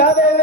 Hallelujah.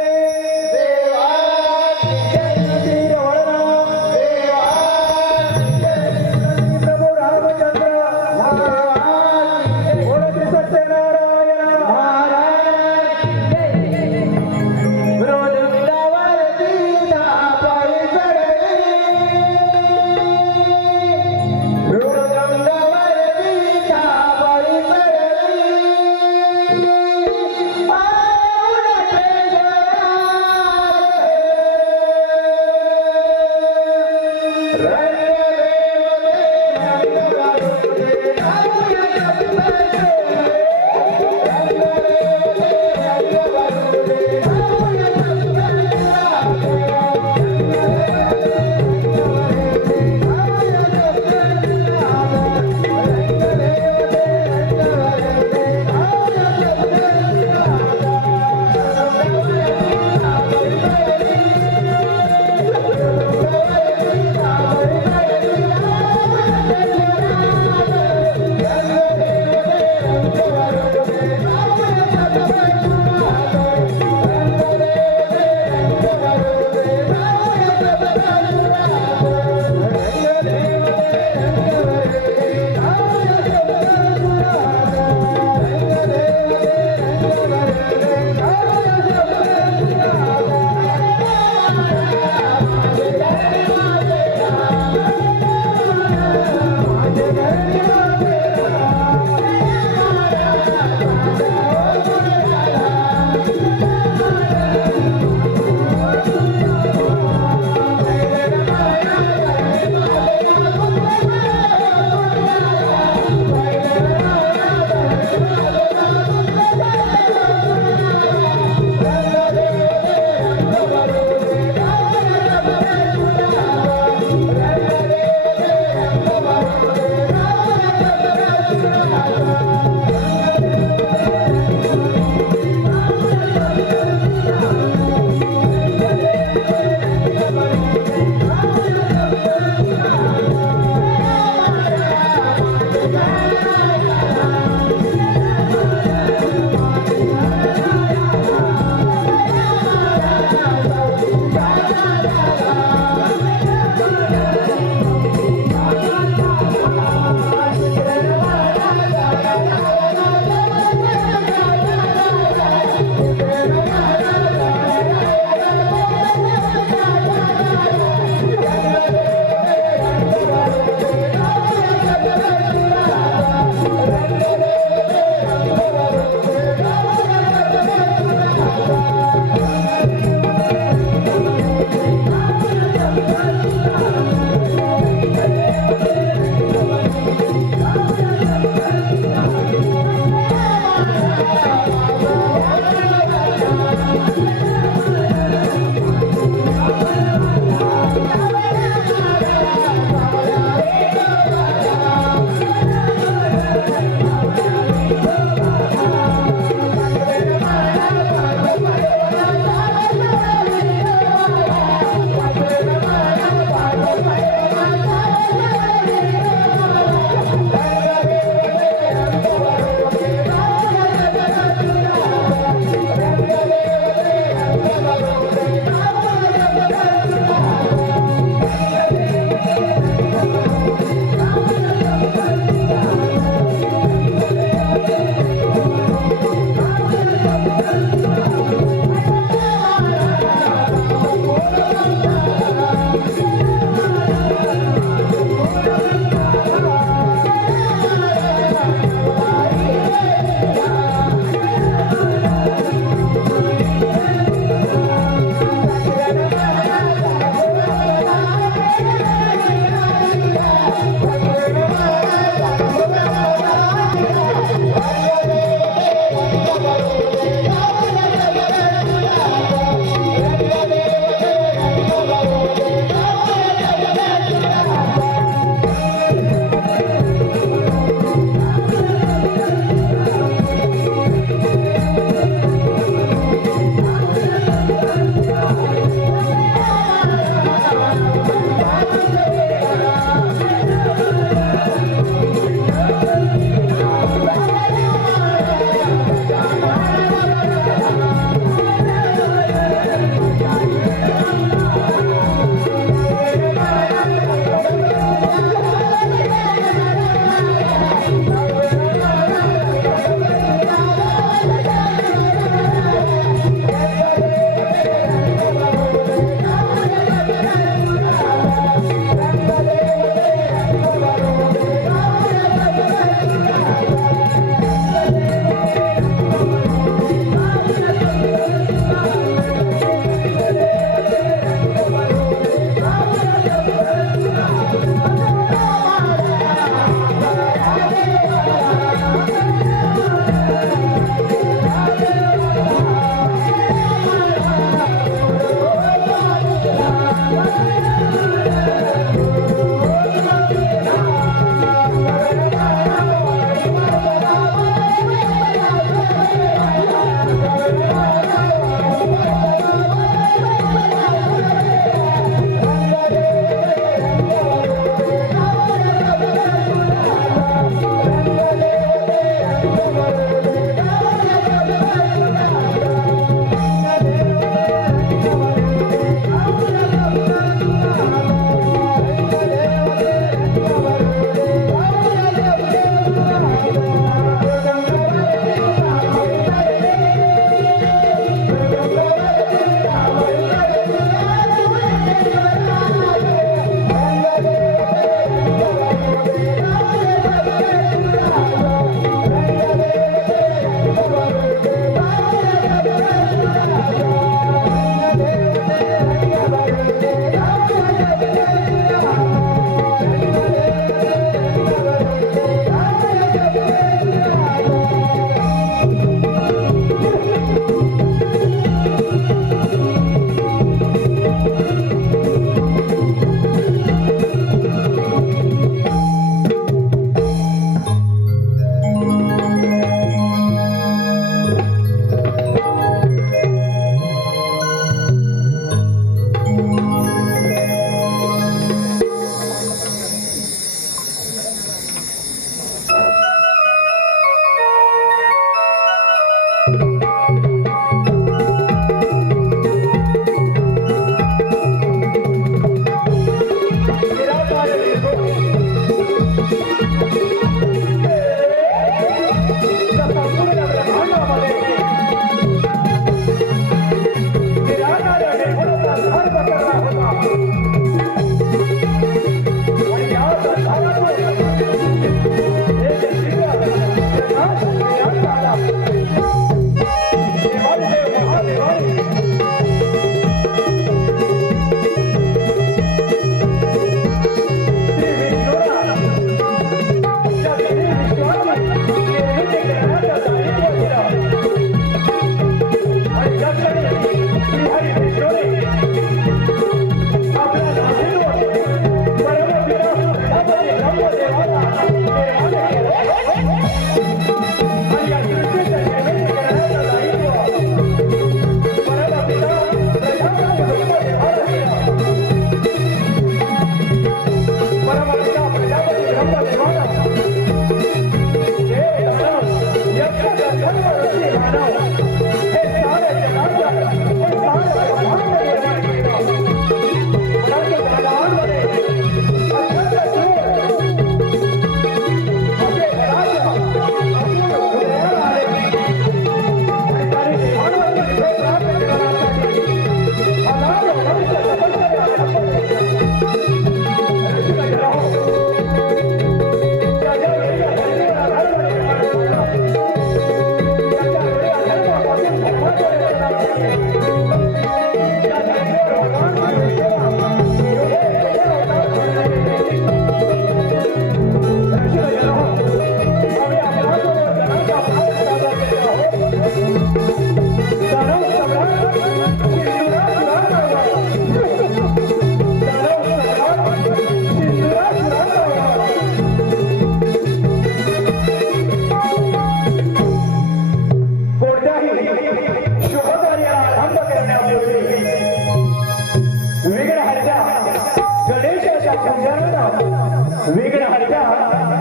विघ्नहर्त्या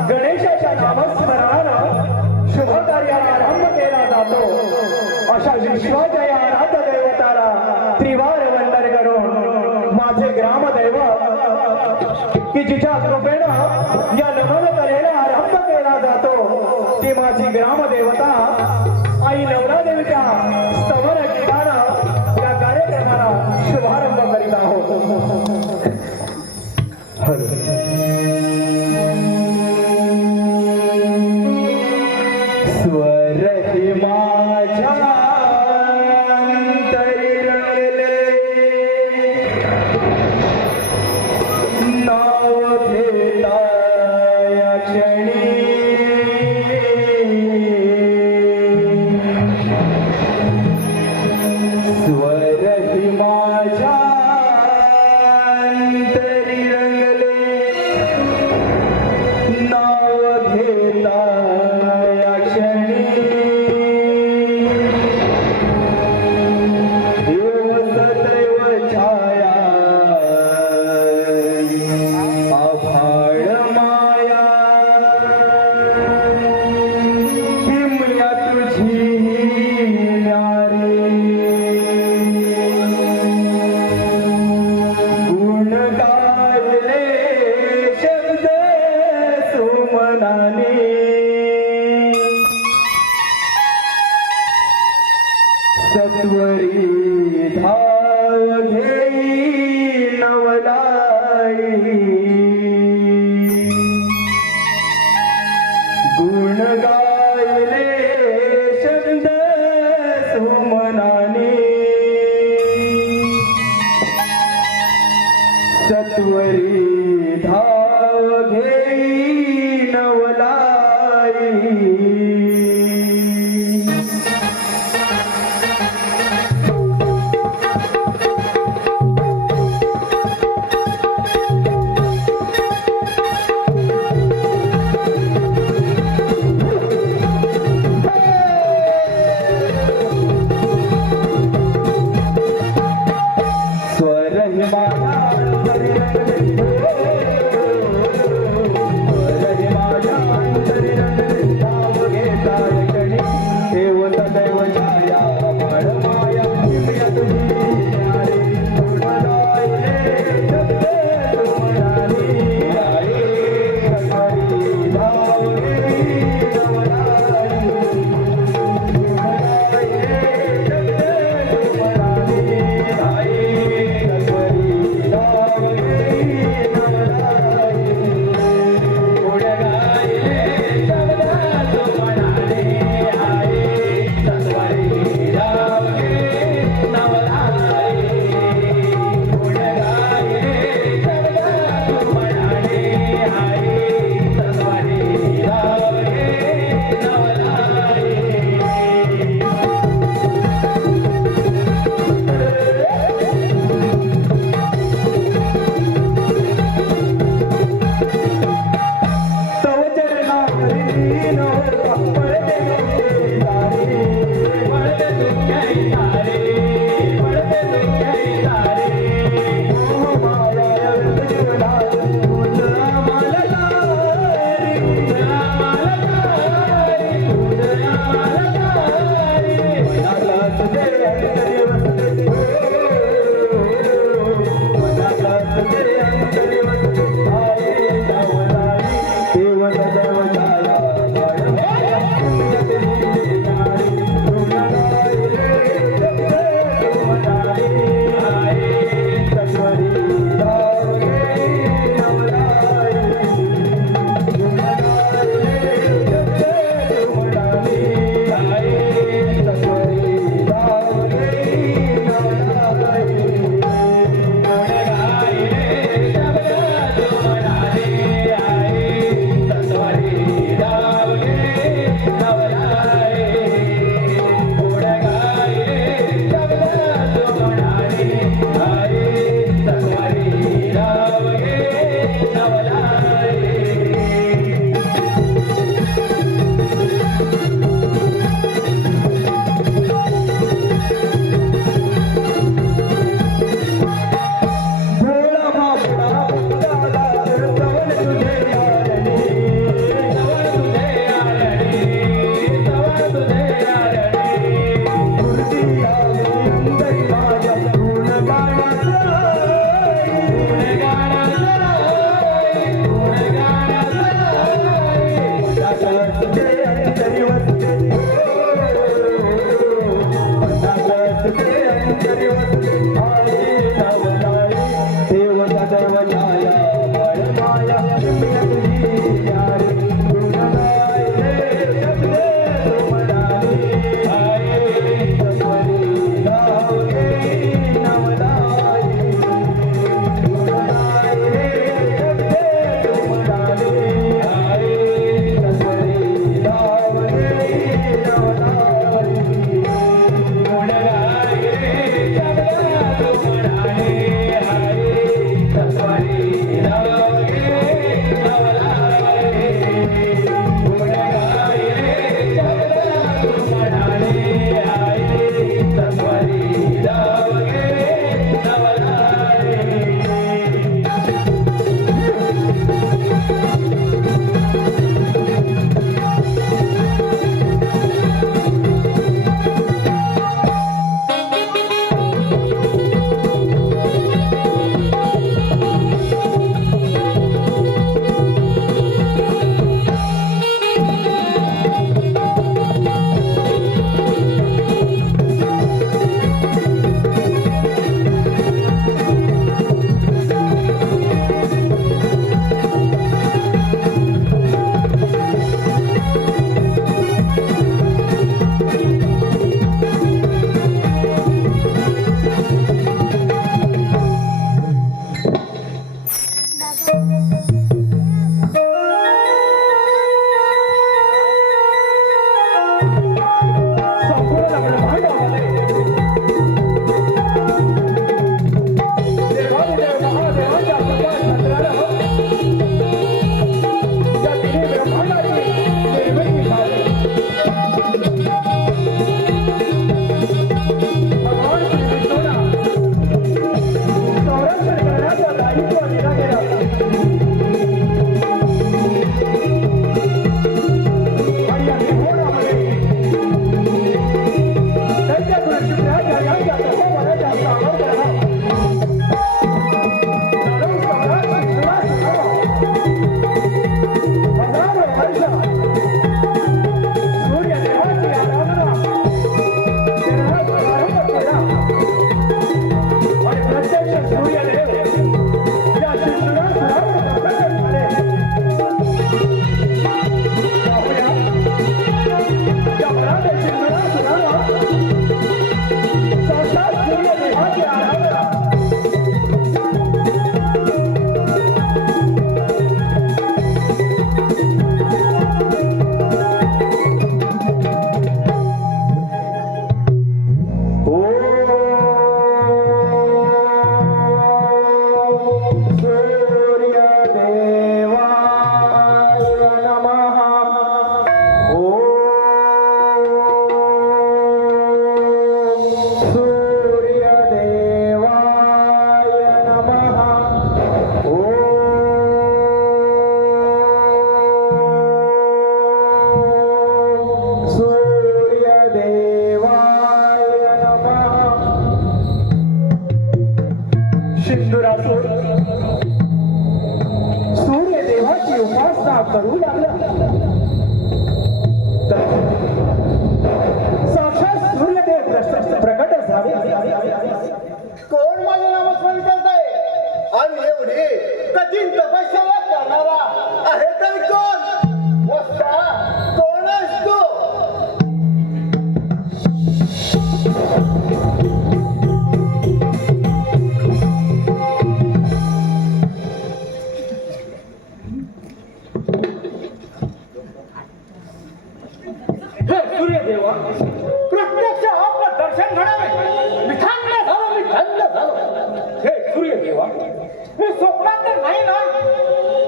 गणेशाच्या नामस्मरणानं शुभ कार्याला आरंभ केला जातो। अशा विश्वाच्या या आराध्य दैवताला त्रिवार वंदन करून माझे ग्रामदैवत की जिच्या कृपेनं या नमन कलेला आरंभ केला जातो ती माझी ग्रामदेवता आई नवरादेवीच्या स्तवन गीतानं या कार्यक्रमाला शुभारंभ करीत आहोत। स्वरही माझ्या अंतरी रंगले नाव घेता या क्षणी स्वरही माझ्या अंतरी रंगले नाव घेता या क्षणी देव सदैव छाया आभाळ माया किमया तुझी न्यारी गुण गायले शब्द सुमनाने सत्वरी धाव घेई नवलाई गुण गायले शब्द सुमनाने सत्वरी धाव घेई नवलाई स्वरही माझ्या अंतरी रंगले स्वरही माझ्या अंतरी रंगले नाव घेता या क्षणी देव सदैव छाया आभाळ माया किमया तुझी न्यारी गुण गायले शब्द सुमनानी आई सत्वरी धाव घेई नवलाई गुण गायले शब्द सुमनानी आई सत्वरी धाव घेई नवलाई गुण गायले शब्द सुमनानी आई सत्वरी धाव घेई नवलाई गुण गायले शब्द सुमनानी आई सत्वरी धाव घेई नवलाई तव चरणावरी नवरता पडते तुझे तारे पडते तुझे तारे पडते तुझे तारे ओ माया जीवना तुझ आम्हाला तारे तुझ आम्हाला तारे तुझ आम्हाला तारे मनाला तुझे अंतरी वसते मनाला तुझे अंतरी वसते आई नवलाई देव सदैव छाया आभाळ माया किमया तुझी न्यारी गुण गायले शब्द सुमनानी आई सत्वरी धाव घेई नवलाई गुण गायले शब्द सुमनानी आई सत्वरी होऊ लागला तर साक्षात सूर्यदेव प्रकट झाले. कोण माझे नामस्मरण करत आहे आणि एवढी कठीण तपश्चर्या करणारा आहे तर कोण? वस्ता कोण आहेस तू? हे सूर्यदेवा, प्रत्यक्ष आपलं दर्शन घडावे. मी धन्य झालो. हे सूर्यदेवा, मी स्वप्नात तर नाही ना?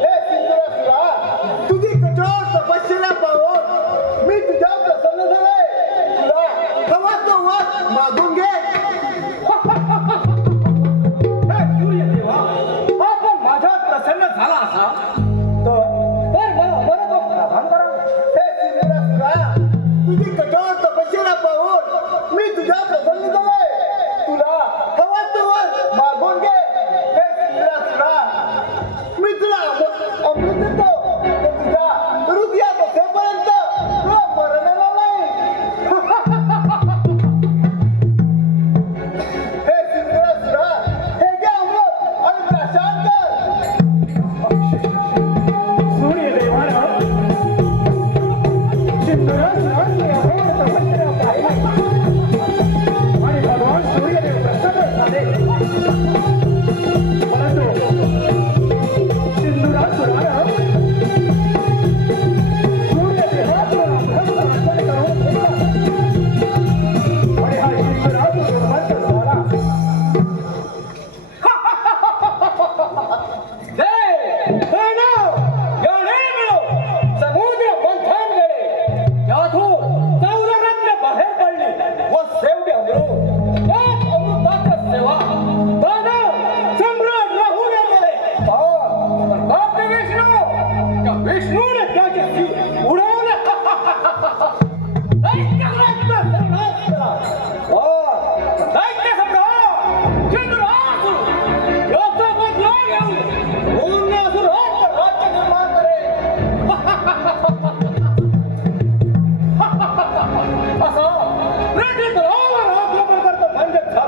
हे सिंधुरासुरा, तुझी कठोर तपश्चर्या पाहून मी तुझ्या प्रसन्न झालोय. तुला हवा तो वर मागून घे. हे सूर्यदेवा, आपण माझ्यावर प्रसन्न झाला असा तर मला तो प्रदान करा. हे सिंधुरासुरा, तुझी कठोर तपश्चर्या पाहून मी तुझ्या प्रसन्न झालोय. तुला हवा तो वर मागून घे. हे सिंधुरासुरा, मी तुला अमृत देतो. ते तुझ्या हृदयात असेपर्यंत तुला मरणाला नाही. हे सिंधुरासुरा, हे घे अमृत आणि प्रशांत कर. सूर्यदेवानं सिंधुरासुराची अघोर तपश्चर्या पाहिली आणि भगवान सूर्यदेव प्रसन्न झाले. परंतु सिंधुरासुरानं सूर्यदेवाचं अभंग वाचन करून घेतलं आणि हा सिंधुरासुर उन्मत्त झाला. समुद्र मंथन गेले, यातून सौररत्न बाहेर पडले व सेवटे अमृत एक अमृताचं सेवा दानव सम्राट राहूने गेले. पण बाप विष्णू, त्या विष्णूने त्याचे जीव उडवले. दैत्यरत्न सर्वनाश केला. दैत्य सम्राट चंद्रासुर याचा बदला घेऊन पूर्णासुराचं राज्य निर्माण करेल. असं ब्रिटिश रावर आक्रमण करता म्हणजे झालं.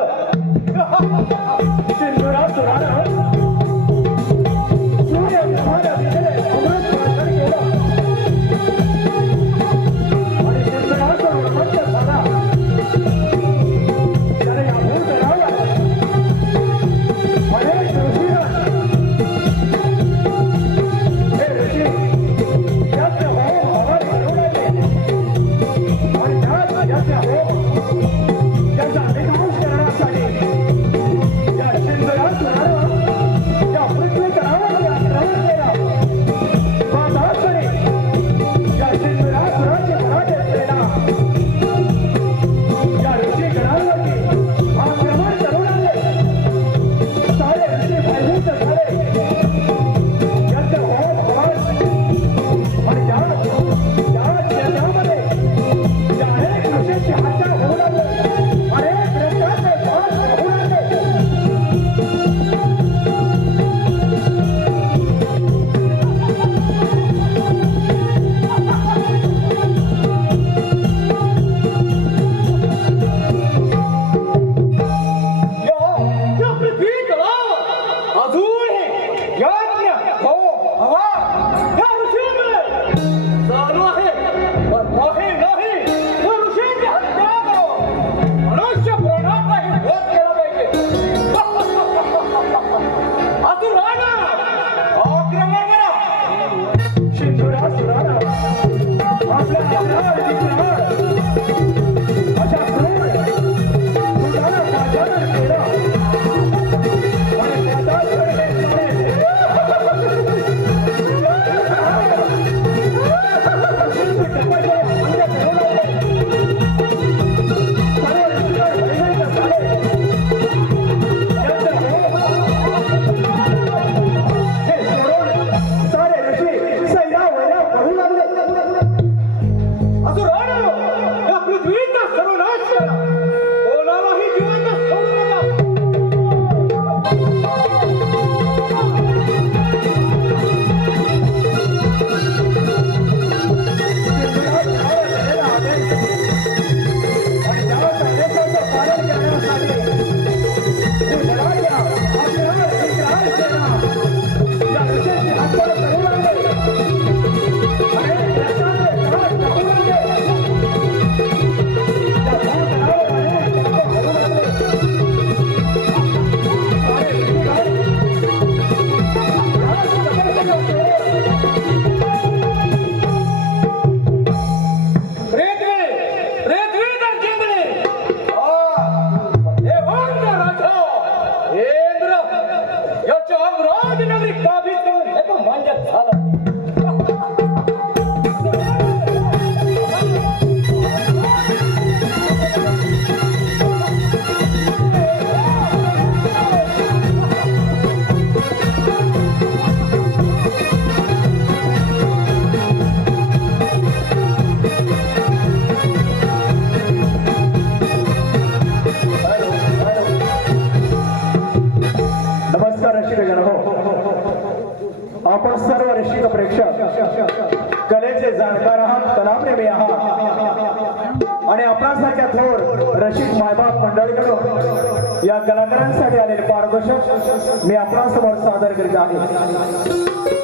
शिक्षक कलेचे जाणकार आहात कलाप्रेमी आहात आणि आपणासारख्या थोर रसिक मायबाप मंडळीकडून या कलाकारांसाठी आलेले पारदर्शक मी आपणासमोर सादर करीत आहे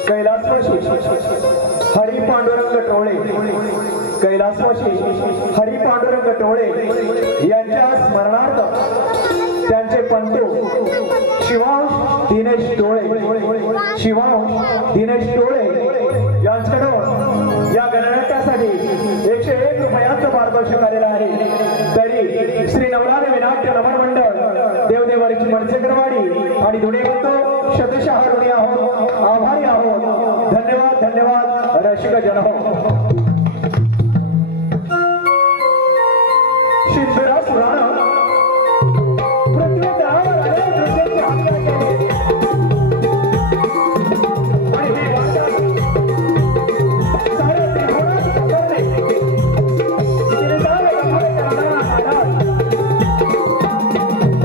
कैलासवासी हरी पांडुरंग टोळे कैलासवासी हरी पांडुरंग टोळे यांच्या स्मरणार्थ त्यांचे पंतू शिवांश दिनेश टोळे शिवांश दिनेश टोळे यांच्याकडून या गणनाट्यासाठी 101 रुपयाचं पारितोषिक आलेलं आहे तरी श्री नवराने विनाट्य नमन मंडळ देवदेवारीची मनसेकरवाडी आणि धुणे म्हणतो शतशः ऋणी आहोत आभारी आहोत धन्यवाद धन्यवाद रसिक जन हो शिंदुरा सुराणा पृथ्वी तळावर अनेक दृश्यांची हत्या केली आणि हे वाटत साऱ्या त्रिभुवनात पसरले. तिने सारे कमाल करणारा आधार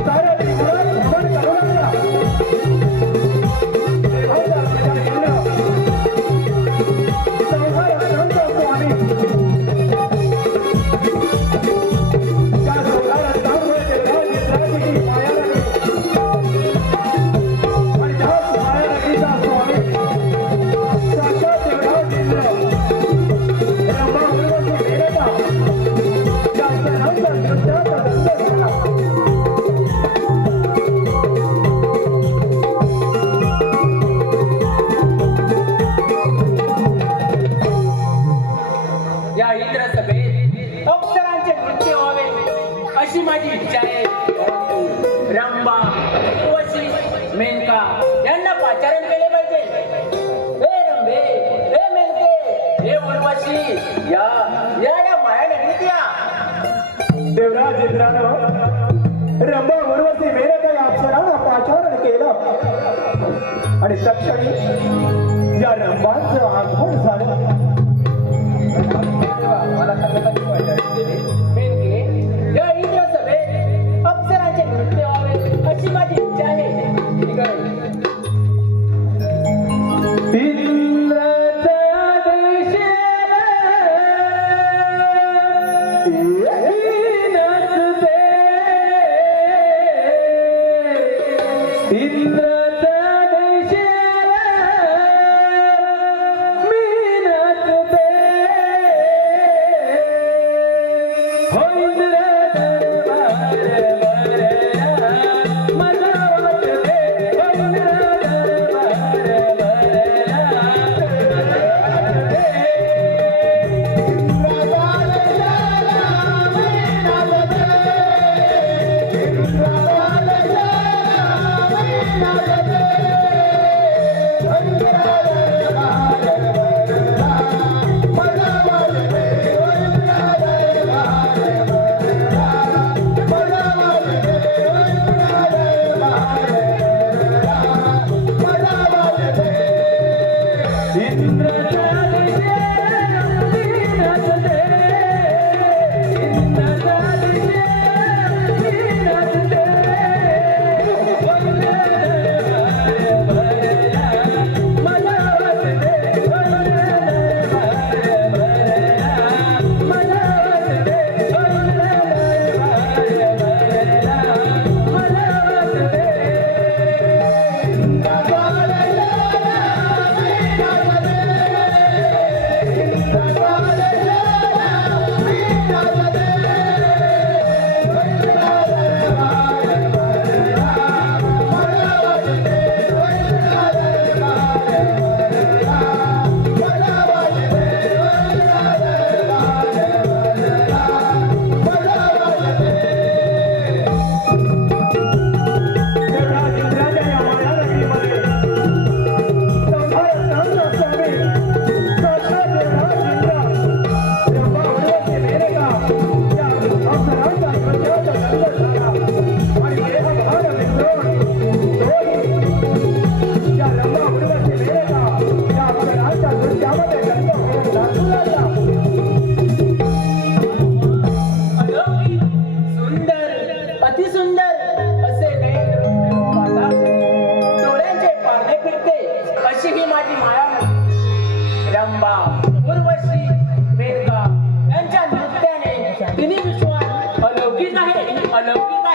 साऱ्या त्रिभुवनात भ्रमण करू लागला. देवाचा राजा इंद्र संहार अनंत स्वामी त्या जोराला तांबूळ देवराज इंद्राची माया लागली आणि त्याच माया लागलीचा स्वामी साक्षात देवराज इंद्र रंभा उर्वशी मेनका त्या सणांचा नृत्याचा दंग झाला. या इंद्र सभेत अप्सरांचे नृत्य व्हावे अशी माझी इच्छा आहे. रंभा उर्वशी मेनका यांना पाचारण केले पाहिजे. हे रंभे हे मेनके हे उर्वशी या या या माया नगरीत या. देवराज इंद्रानं रंभा उर्वशी मेनका या अप्सरांना पाचारण केलं आणि तक्षणी या रंभांचं आगमन झालं. मला सांगण्याची पाचारण दिली. मेनके या इंद्र सभेत अप्सरांचे नृत्य व्हावे अशी माझी इच्छा आहे. ठीक आहे. Thank you.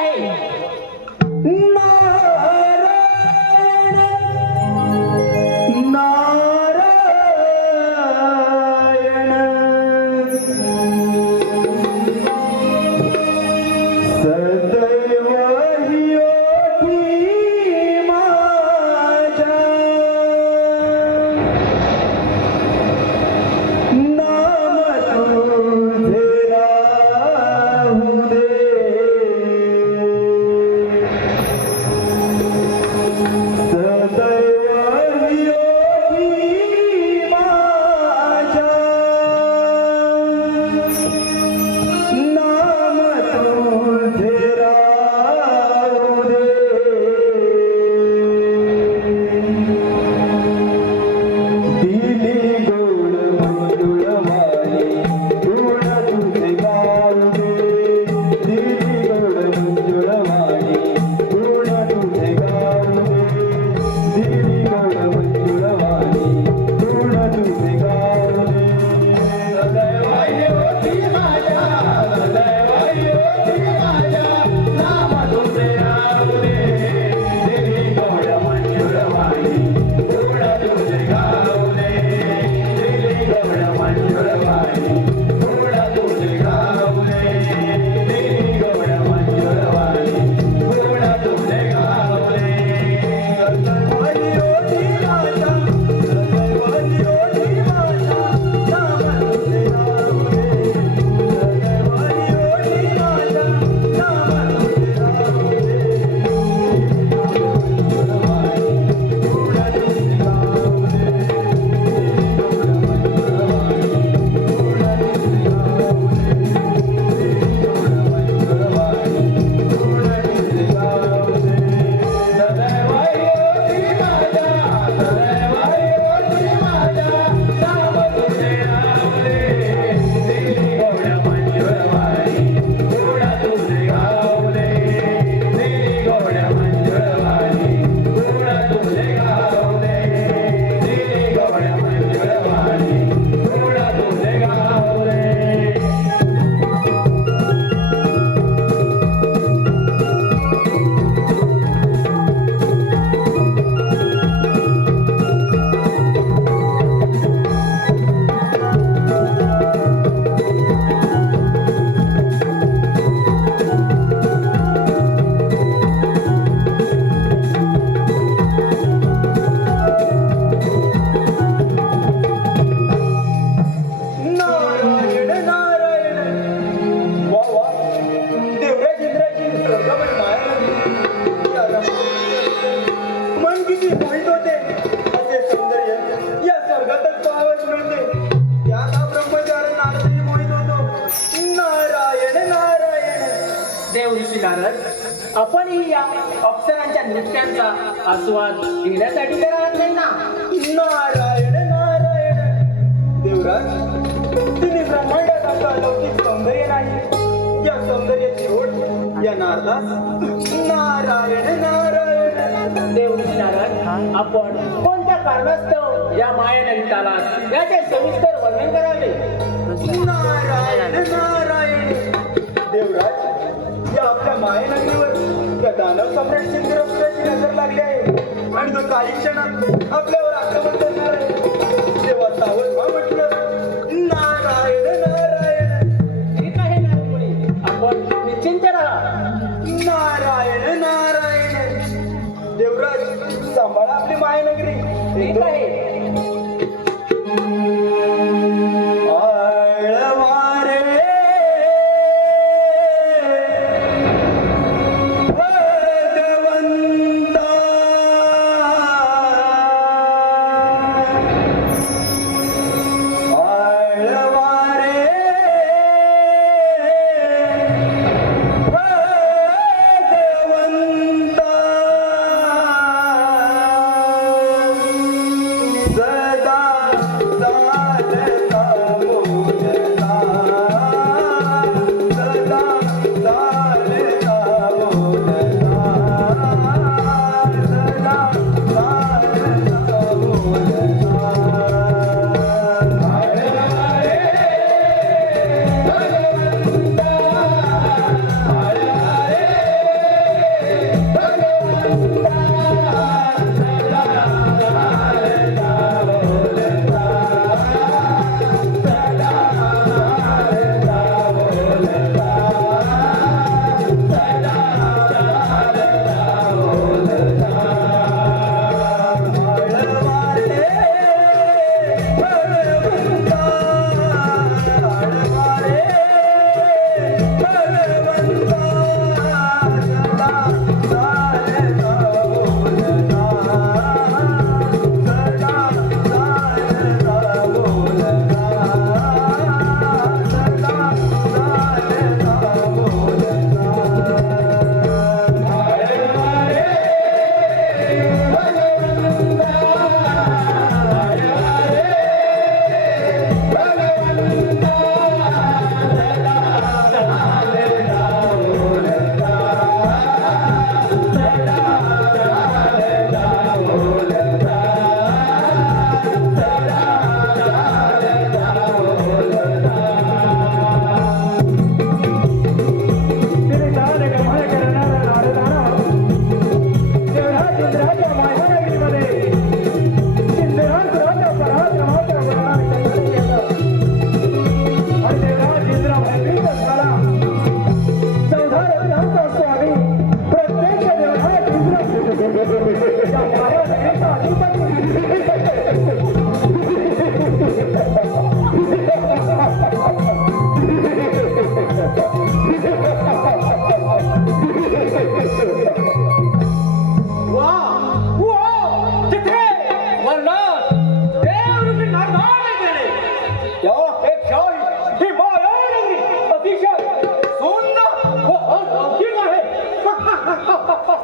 आहे? नारायण नारायण सदैव हि ओठी माझ्या नाम तुझे राहू दे सदैव हि ओठी माझ्या नाम तुझे राहू दे दिली गोड मंजुळवाणी गुण तुझे गाऊ दे दिली गोड मंजुळवाणी गुण तुझे गाऊ दे दिली गोड मंजुळवाणी गुण तुझे गाऊ दे सदैव हि ओठी माझ्या सदैव हि ओठी माझ्या नाम तुझे राहू दे दिली गोड मंजुळवाणी गुण तुझे गाऊ दे दिली गोड मंजुळवाणी गुण तुझे गाऊ दे दिली गोड मंजुळवाणी गुण तुझे गाऊ दे सदैव हि ओठी माझ्या सदैव हि ओठी माझ्या नाम तुझे राहू दे सदैव हि ओठी माझ्या नाम तुझे राहू दे नारायण नारायण वा वा देवराज इंद्राची रंगमय माया मन किती मोहित होते असे सौंदर्य या स्वर्गातच पाहावयास मिळते त्यात हा ब्रह्मचारी नारदही मोहित होतो नारायण नारायण देव ऋषी नारद, आपणही या अप्सरांच्या नृत्यांचा आस्वाद घेण्यासाठी तर आहात नाही ना? नारायण नारायण देवराज तिने ब्रह्मांडात आता अलौकिक सौंदर्य नाही या सौंदर्याची ओढ या नारदास नारायण नारायण देव ऋषी नारद, आपण कोणत्या कारणास्तव या मायेने आलात याचे सविस्तर वर्णन करावे. नारायण नारायण देवराज या आपल्या मायेनगरीवर त्या दानव सम्राट सिंधुराष्ट्राची नजर लागली आहे आणि तो काही क्षणात आपल्यावर आक्रमण करणार आहे तेव्हा सावध व्हा म्हटलं नारायण नारायण ठीक आहे नारदमुनी, आपण निश्चिंत राहा. नारायण नारायण देवराज सांभाळा आपली मायनगरी ठीक आहे. आळवारे भगवंता आळवारे भगवंता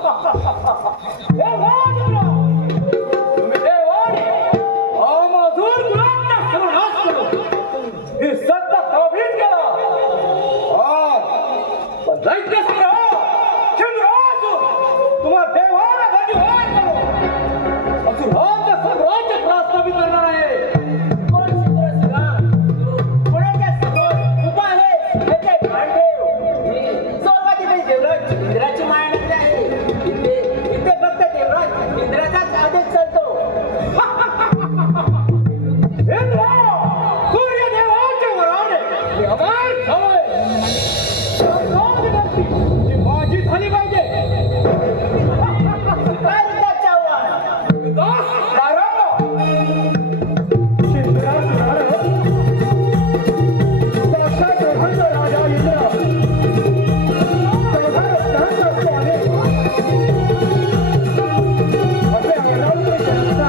तुम्ही देवाने अमधुर गुणांना सर्वनाश करू ही सत्ता काबीज केला पण दैत्य संग्रह चंद्रासुर तुम्हा देवाला बंदिवान करू असुरांचं साम्राज्य प्रस्थापित करणार आहे कोण चंद्रसेना? कोणाच्या समोर उभा आहे त्याचे भांडेव. स्वर्गाची काही देवराज इंद्राची माया लागली आहे. इथे फक्त देवराज इंद्राचाच आदेश चालतो. इंद्र सूर्यदेवाच्या वराने मी अमर झालोय ही माझी झाली पाहिजे काय युद्धाचे आव्हान? दास प्रारंभ शिंद्रासुरानं साक्षात ग्रहांचा राजा इंद्र चौदा रत्नांचा स्वामी असे आढळते जनता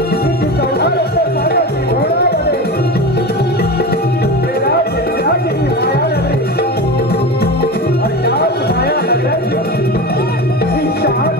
की जी 14 रत्न साऱ्याची घोडामध्ये वेदात इंद्राची ही मायानगरी आणि त्याच मायानगराची ही शान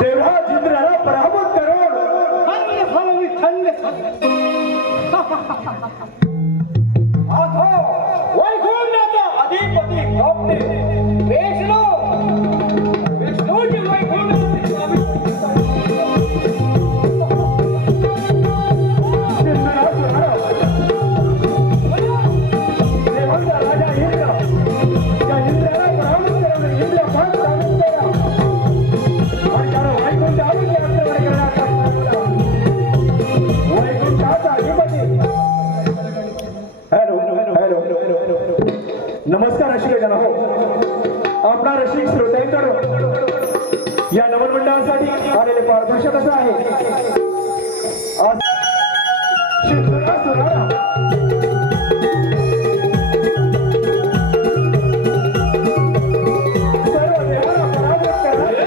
देवराज इंद्राला पराभूत करून वैकुंठाचा अधिपती कौपते विष्णूची वैकुंठाची स्वामी देवांचा राजा इंद्र त्या इंद्राला पराभूत करून इंद्र फार प्राप्त केला आणि त्यानं वैकुंठ आरोग्य रक्षण करण्याचा वैकुंठाचा अधिपती हॅलो नमस्कार रसिक जन हो आपला रसिक श्रोत्यांकडून या नवन मंडळासाठी आलेले पारदर्शक असं आहे आज शिवराज सुराणा सर्व देवाला पराभूत करणारे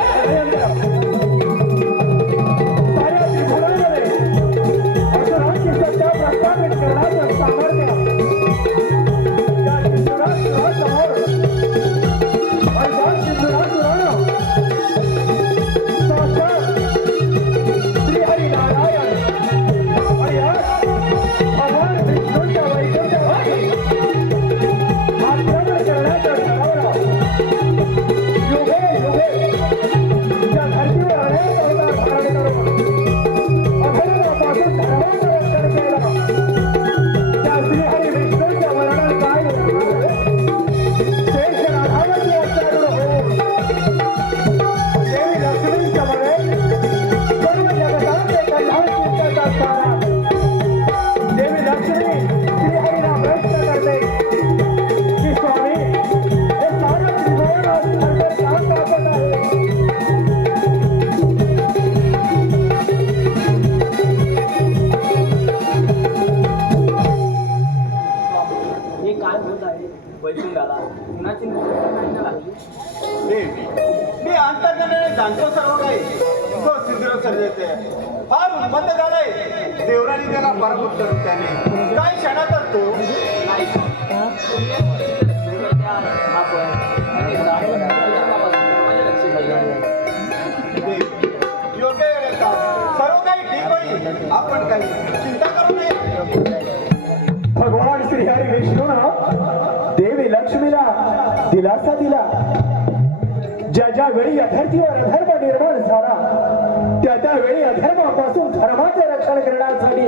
साऱ्या त्रिभुवनामध्ये असुरांची सत्ता प्रस्थापित करण्याचं सामर्थ्य मी अंतर्गताने जाणतो सर्व काही तो सिंधुराव सर्जेचे फार उन्मत्त झालाय. देवराने त्याला पराभूत करून त्याने काही क्षणातच तो योग्य वेळेत सर्व काही ठीक होईल. आपण काही चिंता करू नये. भगवान श्री हरी विष्णूनं देवी लक्ष्मीला दिलासा दिला. ज्या ज्या वेळी अधर्तीवर अधर्म निर्माण झाला त्या त्यावेळी अधर्मापासून धर्माचे रक्षण करण्यासाठी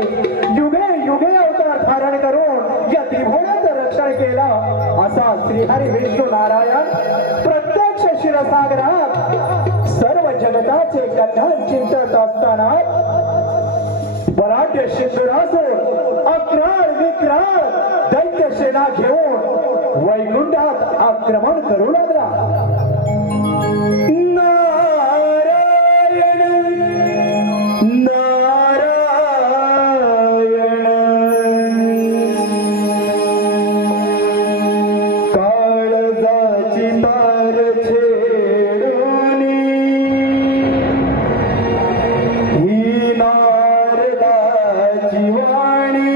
युगे युगे अवतार धारण करून या त्रिभुवनाचं रक्षण केलं असा श्रीहरी विष्णू नारायण प्रत्यक्ष क्षीरसागरात सर्व जगताचे कल्याण चिंतत असताना बलाढ्य सिंधुरासूर अक्राळ विक्राळ दैत्य सेना घेऊन वैकुंठात आक्रमण करू लागला. नारायण नारायण काळजाची तार छेडून ही नारदाची वाणी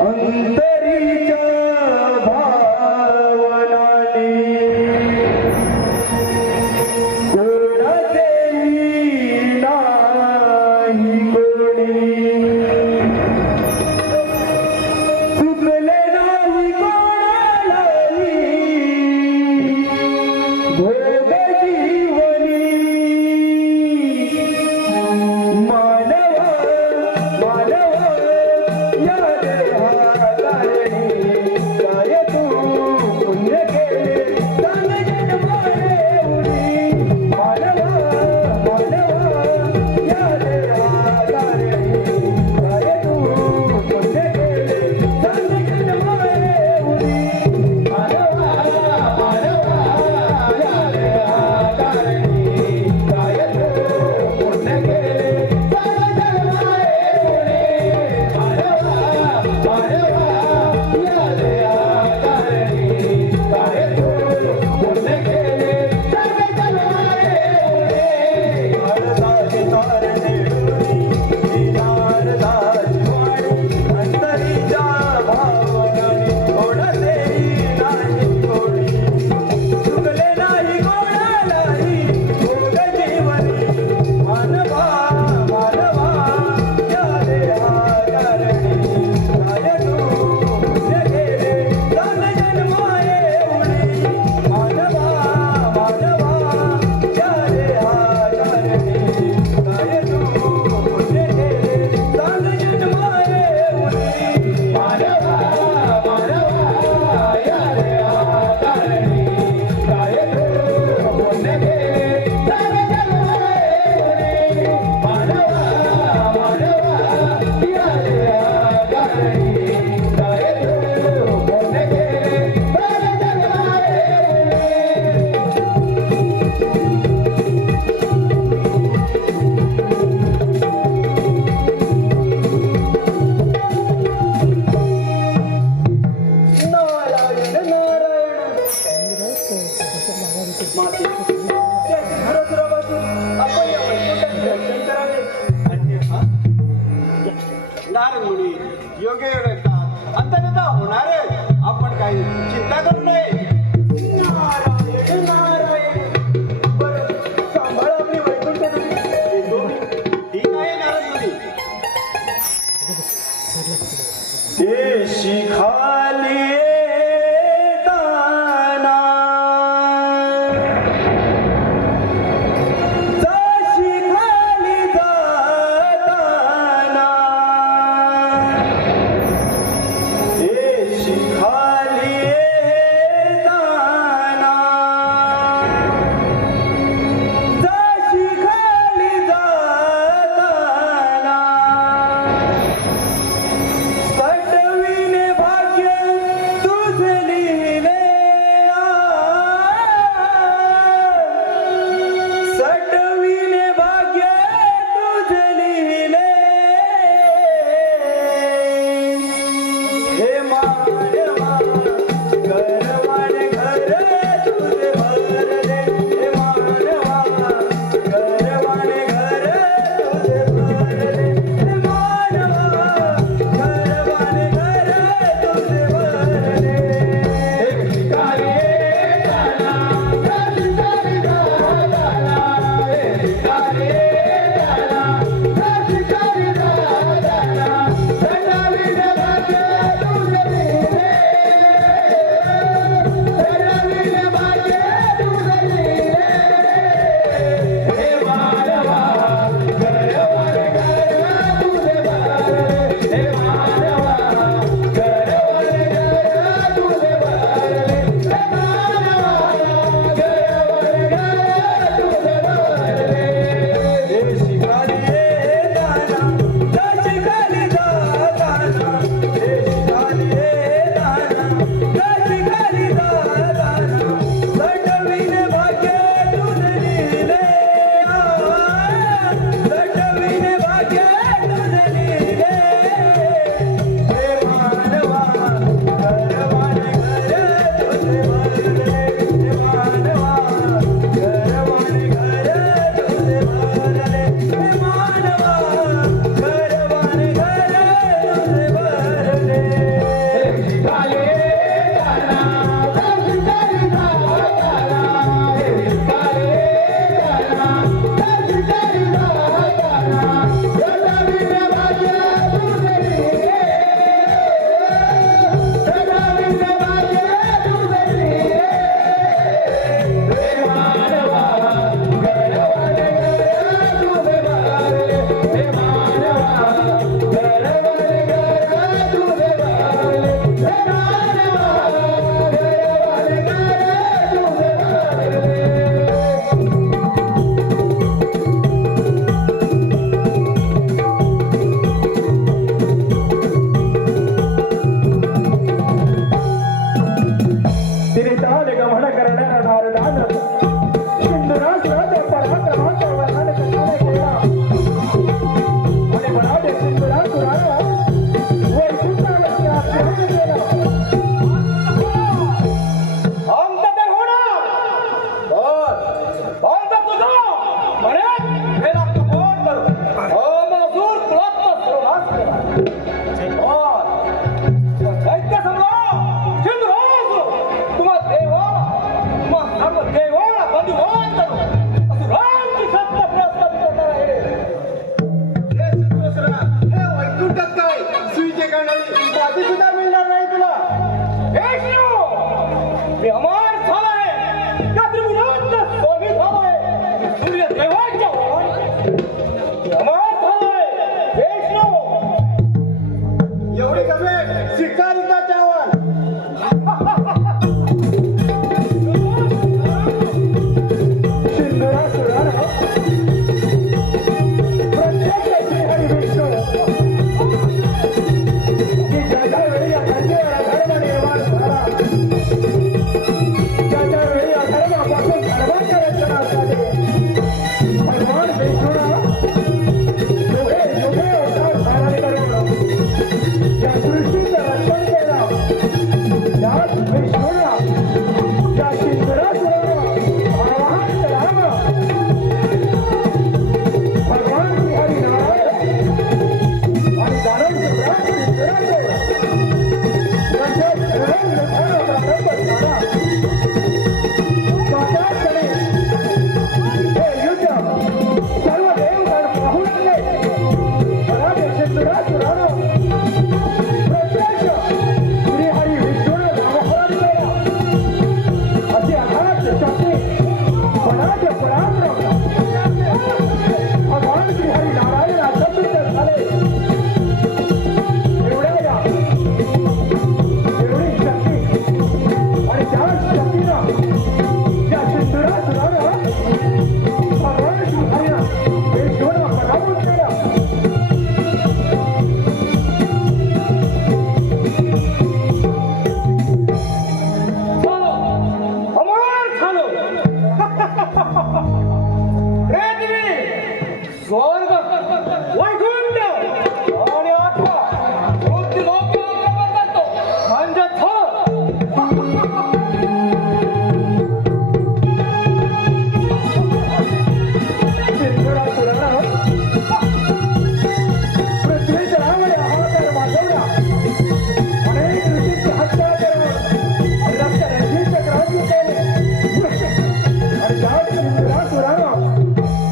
अंतरीच्या भावनाने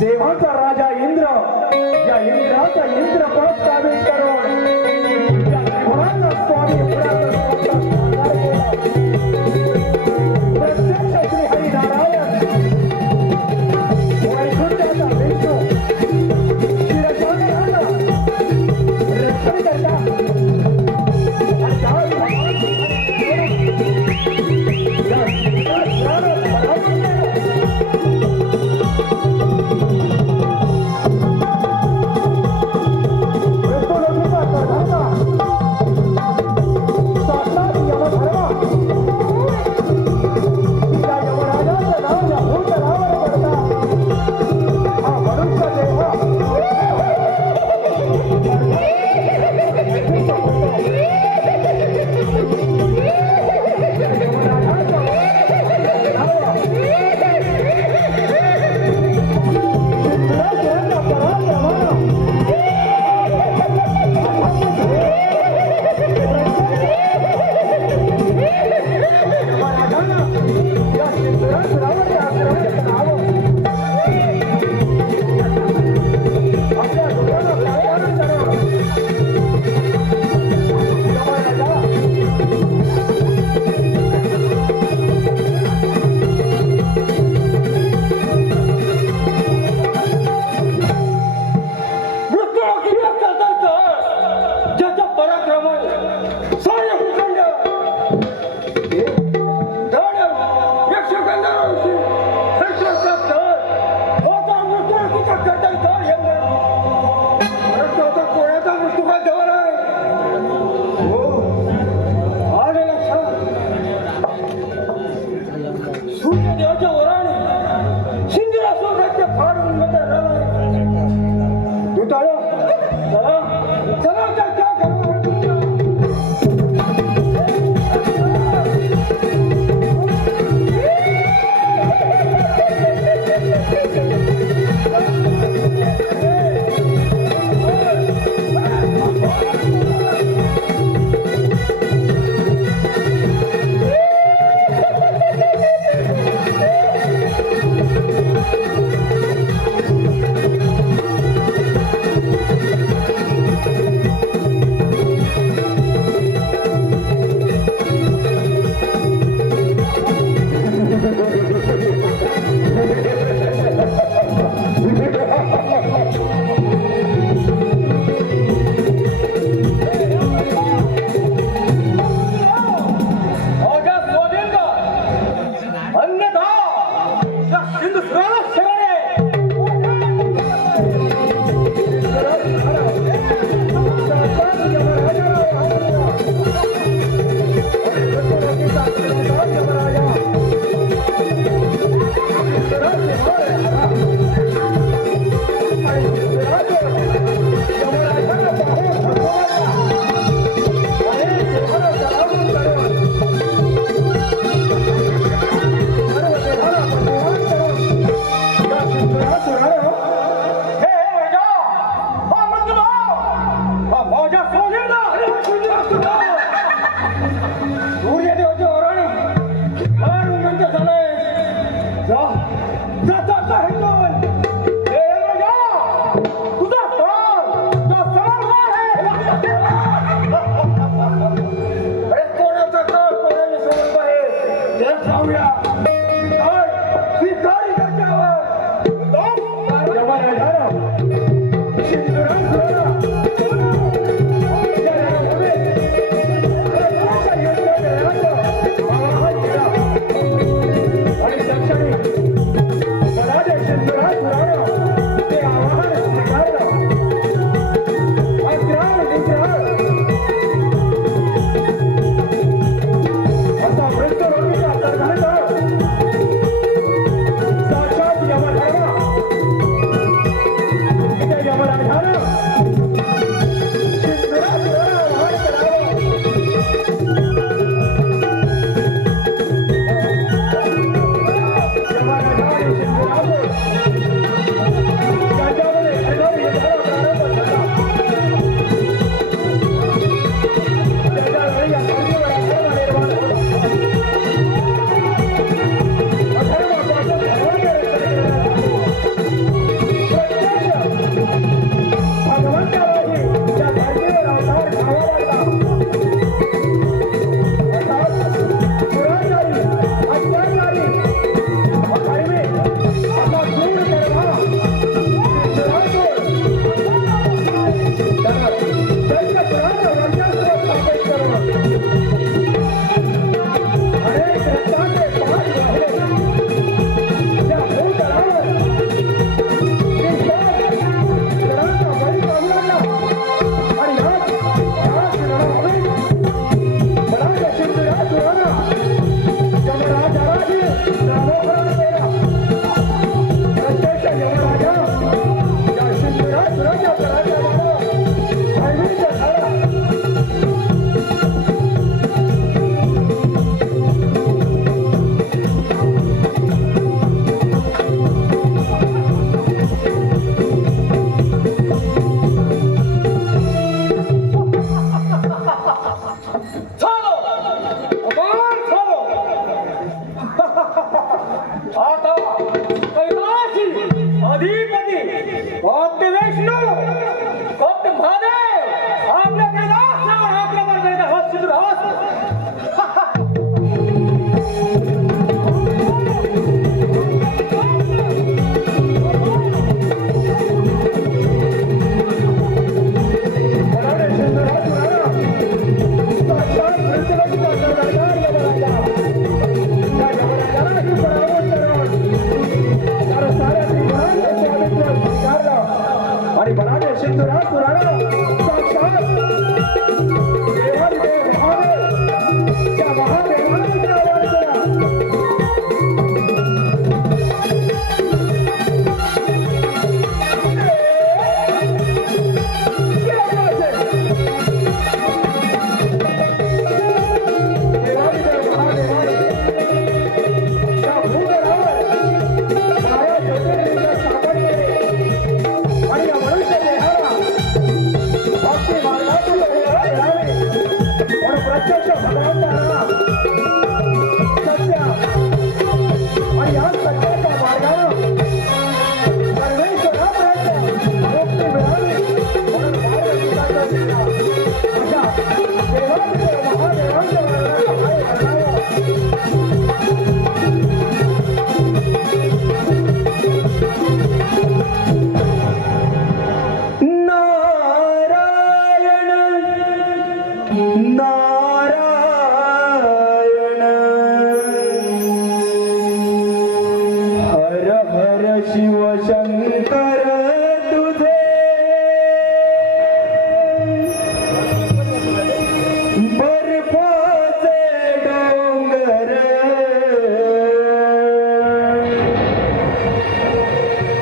देवाचा देवाचा इंद्रपद काबीज करून त्या त्रिभुवनाचा स्वामी पुरातन स्वतः साकार केला. प्रत्यक्ष श्री हरिनारायण वैकुंठाचा विष्णू क्षीरसागराला रक्षण करता आणि कोटी विष्णू कोटी महादेव आपल्या कैलासावर आक्रमण करीत आहोत सिंधू आहोत. आणि बनाने सिंधुराज पुराणा साक्षात देवादिदेव महादेव त्या महादेवाने आवाज केला. देवादिदेव महादेवाने त्या भूतलावर माया ज्योतिर्लिंग स्थापन केले आणि या मनुष्य देहाला भक्ती मार्गातून मिळाले. पण प्रत्यक्ष भगवंताला सत्य आणि या सत्याच्या मार्गाने परमेश्वरापर्यंत मुक्ती मिळाली. म्हणून मार्ग निघाला गेला. अशा देवादिदेव महादेवांच्या मार्गाला पाय घालावा. नारायण नारायण हर हर शिव शंकर तुझे बर्फाचे डोंगर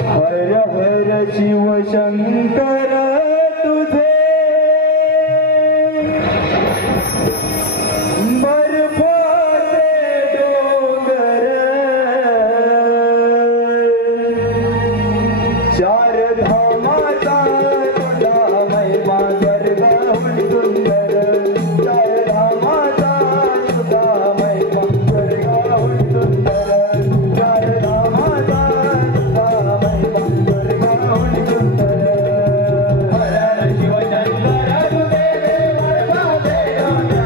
हर हर शिव शंकर तुझे बर्फाचे डोंगर चार धामाचा तुझा महिमा स्वर्गाहून सुंदर चार धामाचा तुझा महिमा स्वर्गाहून सुंदर चार धामाचा तुझा महिमा स्वर्गाहून सुंदर हर हर शिवशंकर तुझे बर्फाचे डोंगर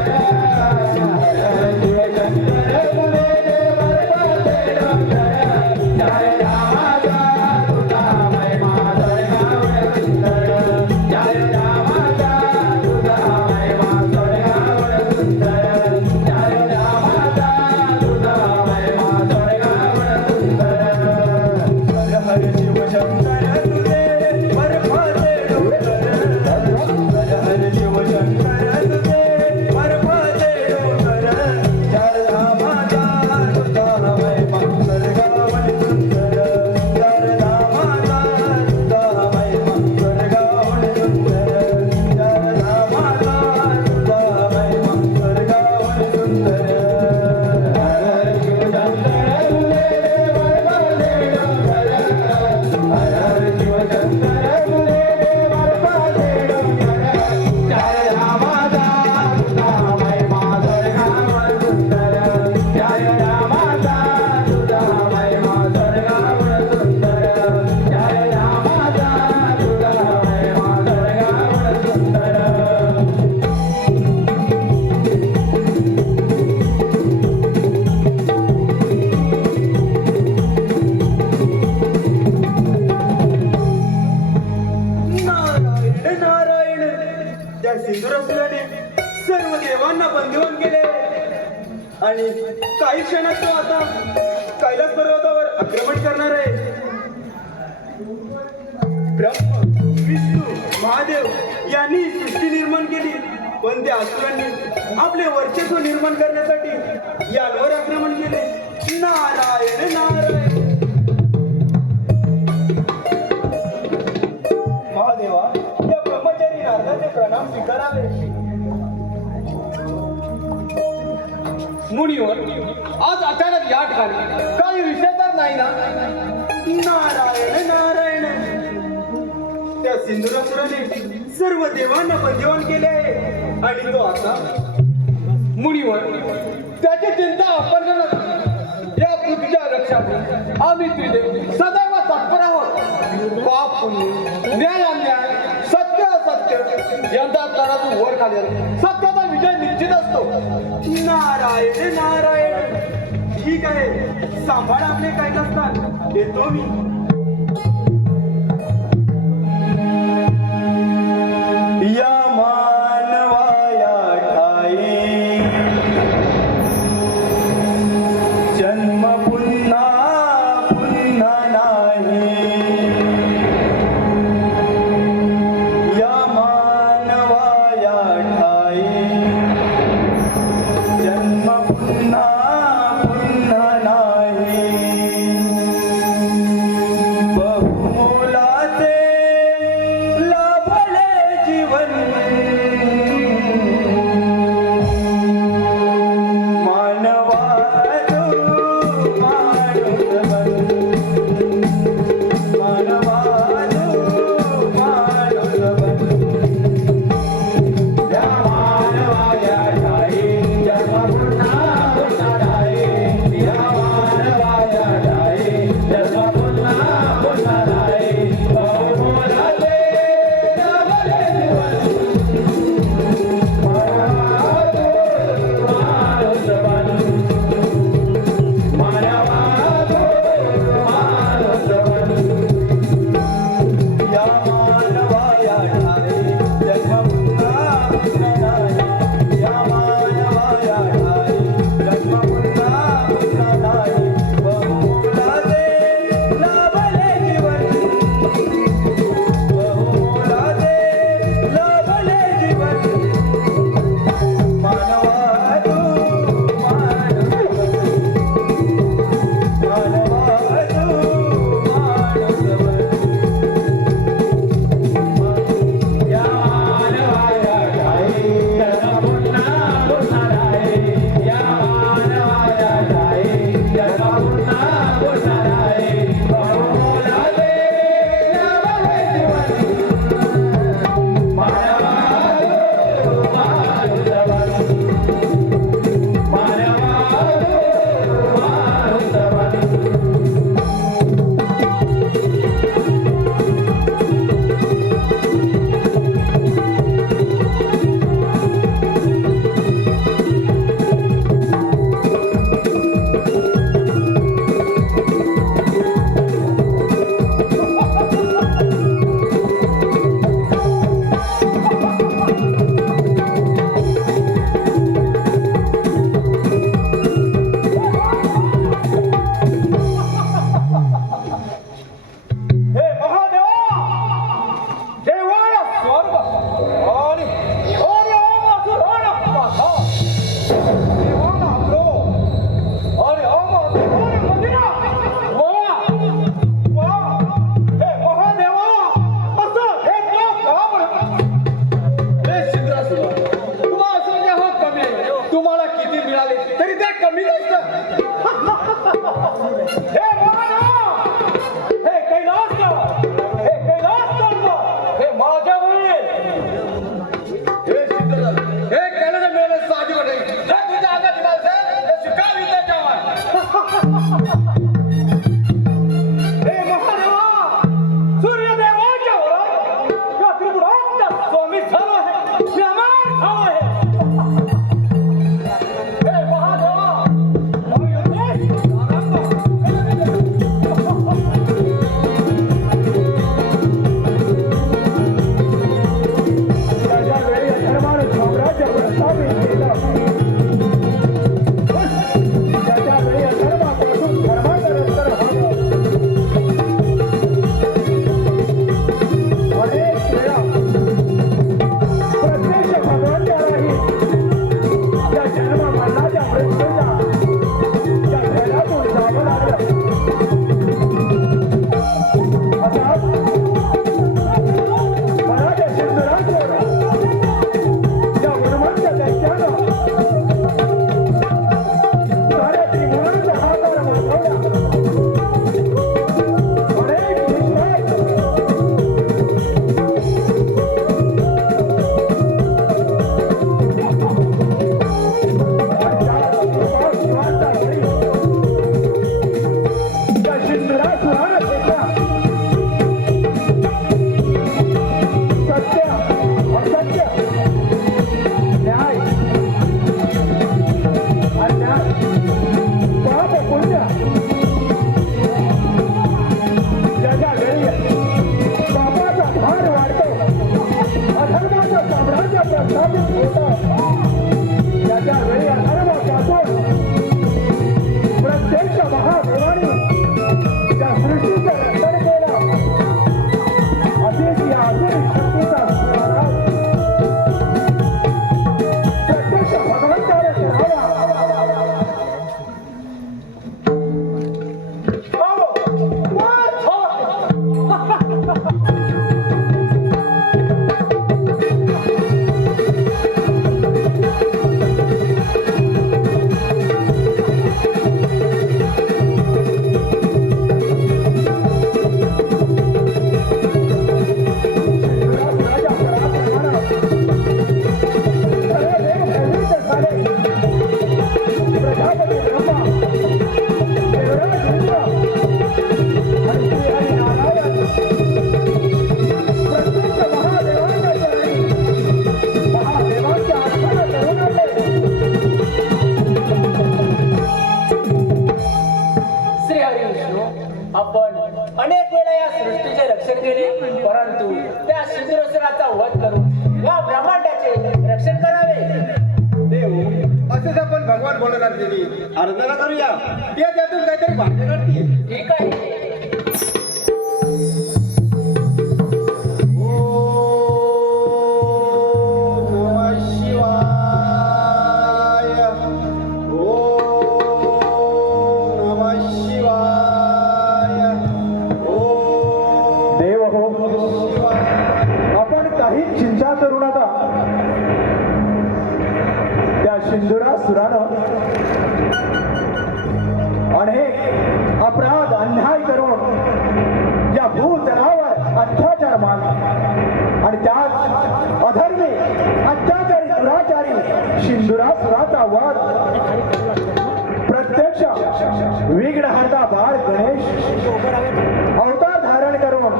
हर हर शिवशंकर तुझे बर्फाचे डोंगर चार धामाचा तुझा महिमा स्वर्गाहून सुंदर चार धामाचा तुझा महिमा स्वर्गाहून सुंदर चार धामाचा तुझा महिमा स्वर्गाहून सुंदर हर हर शिवशंकर तुझे बर्फाचे डोंगर हर हर शिवशंकर तुझे बर्फाचे डोंगर चार धामाचा तुझा महिमा स्वर्गाहून सुंदर चार धामाचा तुझा महिमा स्वर्गाहून सुंदर चार धामाचा तुझा महिमा स्वर्गाहून सुंदर हर हर शिवशंकर तुझे बर्फाचे डोंगर हर हर शिवशंकर तुझे बर्फाचे डोंगर चार धामाचा तुझा महिमा स्वर्गाहून सुंदर चार धामाचा तुझा महिमा स्वर्गाहून सुंदर चार धामाचा तुझा महिमा स्वर्गाहून सुंदर नारायण नारायण त्या सिंधुरासुराने सर्व देवांना बंदिवान केले आणि काही क्षणात तो आता कैलास पर्वतावर आक्रमण करणार आहे. ब्रह्म विष्णू महादेव यांनी सृष्टी निर्माण केली पण त्या असुरांनी आपले वर्चस्व निर्माण करण्यासाठी यांवर आक्रमण केले. नारायण नारायण महादेवा या ब्रह्मचारी नारदाचे प्रणाम स्वीकारावे. मुनिवर आज अचानक या ठिकाणी काही विषय तर नाही ना? नारायण नारायण त्या सिंधुरासुराने सर्व देवांना बंदिवान केले आहे आणि तो आता मुनिवर त्याची चिंता आपण करत या पृथ्वीच्या रक्षासाठी आम्ही तुझे सदैव तत्पर आहोत. पाप पुण्य न्याय अन्याय सत्य असत्य यांचा तराजू वर खाली सत्याचा विजय निश्चित असतो. नारायण नारायण. ठीक आहे, सांभाळ आपले काय नसतात, येतो मी. या मानवाया ठाई जन्म पुन्हा पुन्हा नाही. या मानवाया ठाई जन्म पुन्हा पुन्हा नाही. बहुमोलाचे लाभले जीवन मानवाजो माणूस बन. मानवाजो माणूस बन. या मानवाया ठाई जन्म पुन्हा पुन्हा नाही. या मानवाया ठाई जन्म पुन्हा पुन्हा नाही. बहुमोलाचे लाभले जीवन मानवाजो माणूस बन. मानवाजो माणूस बन. या मानवाया ठाई जन्म पुन्हा पुन्हा नाही. या मानवाया ठाई जन्म पुन्हा पुन्हा नाही. बहुमोलाचे लाभले जीवन. बहुमोलाचे लाभले जीवन मानवाजो माणूस बन. मानवाजो माणूस बन. या मानवाया ठाई जन्म पुन्हा पुन्हा नाही. या मानवाया ठाई जन्म पुन्हा पुन्हा नाही. बहुमोलाचे लाभले जीवन मानवाजो माणूस बन. मानवाजो माणूस बन. हे महादेवा, देवान स्वर्ग आणि असुरान पाताळ. देवान आपलो आणि असुरान मंदिरा. वा वा. हे महादेवा, असं हे देव का बरं? हे सिद्धासुर तुम्हा असं जे हा कमी आहे. तुम्हाला किती मिळाले तरी ते कमी नसतं. हे महादेवा, हे कैलास हे कैलास हे माझ्या होईल. हे सिद्धासुर हे केलं मिळालं साधी वाटेल. म्हणजेच या असुरी शक्तीचा स्मरण प्रत्यक्ष भगवंताने करावा. श्री हरी विष्णू, आपण अनेक वेळा या सृष्टीचे रक्षण केले, परंतु त्या सिंधुरासुराचा वध करून या ब्रह्मांडाचे रक्षण करावे. देव असेच आपण भगवान बोलणार दिली अर्धना करूया. ते त्यातून काहीतरी भाग्य करतील. ठीक आहे. देव हो, आपण काही चिंता करू नका. त्या सिंधुरासुरानं अनेक अपराध अन्याय करून या भूतलावर अत्याचार मानला आणि त्यात अधर्मी अत्याचारी दुराचारी सिंधुरासुराचा वध प्रत्यक्ष विघ्नहर्ता बाळ गणेश अवतार धारण करून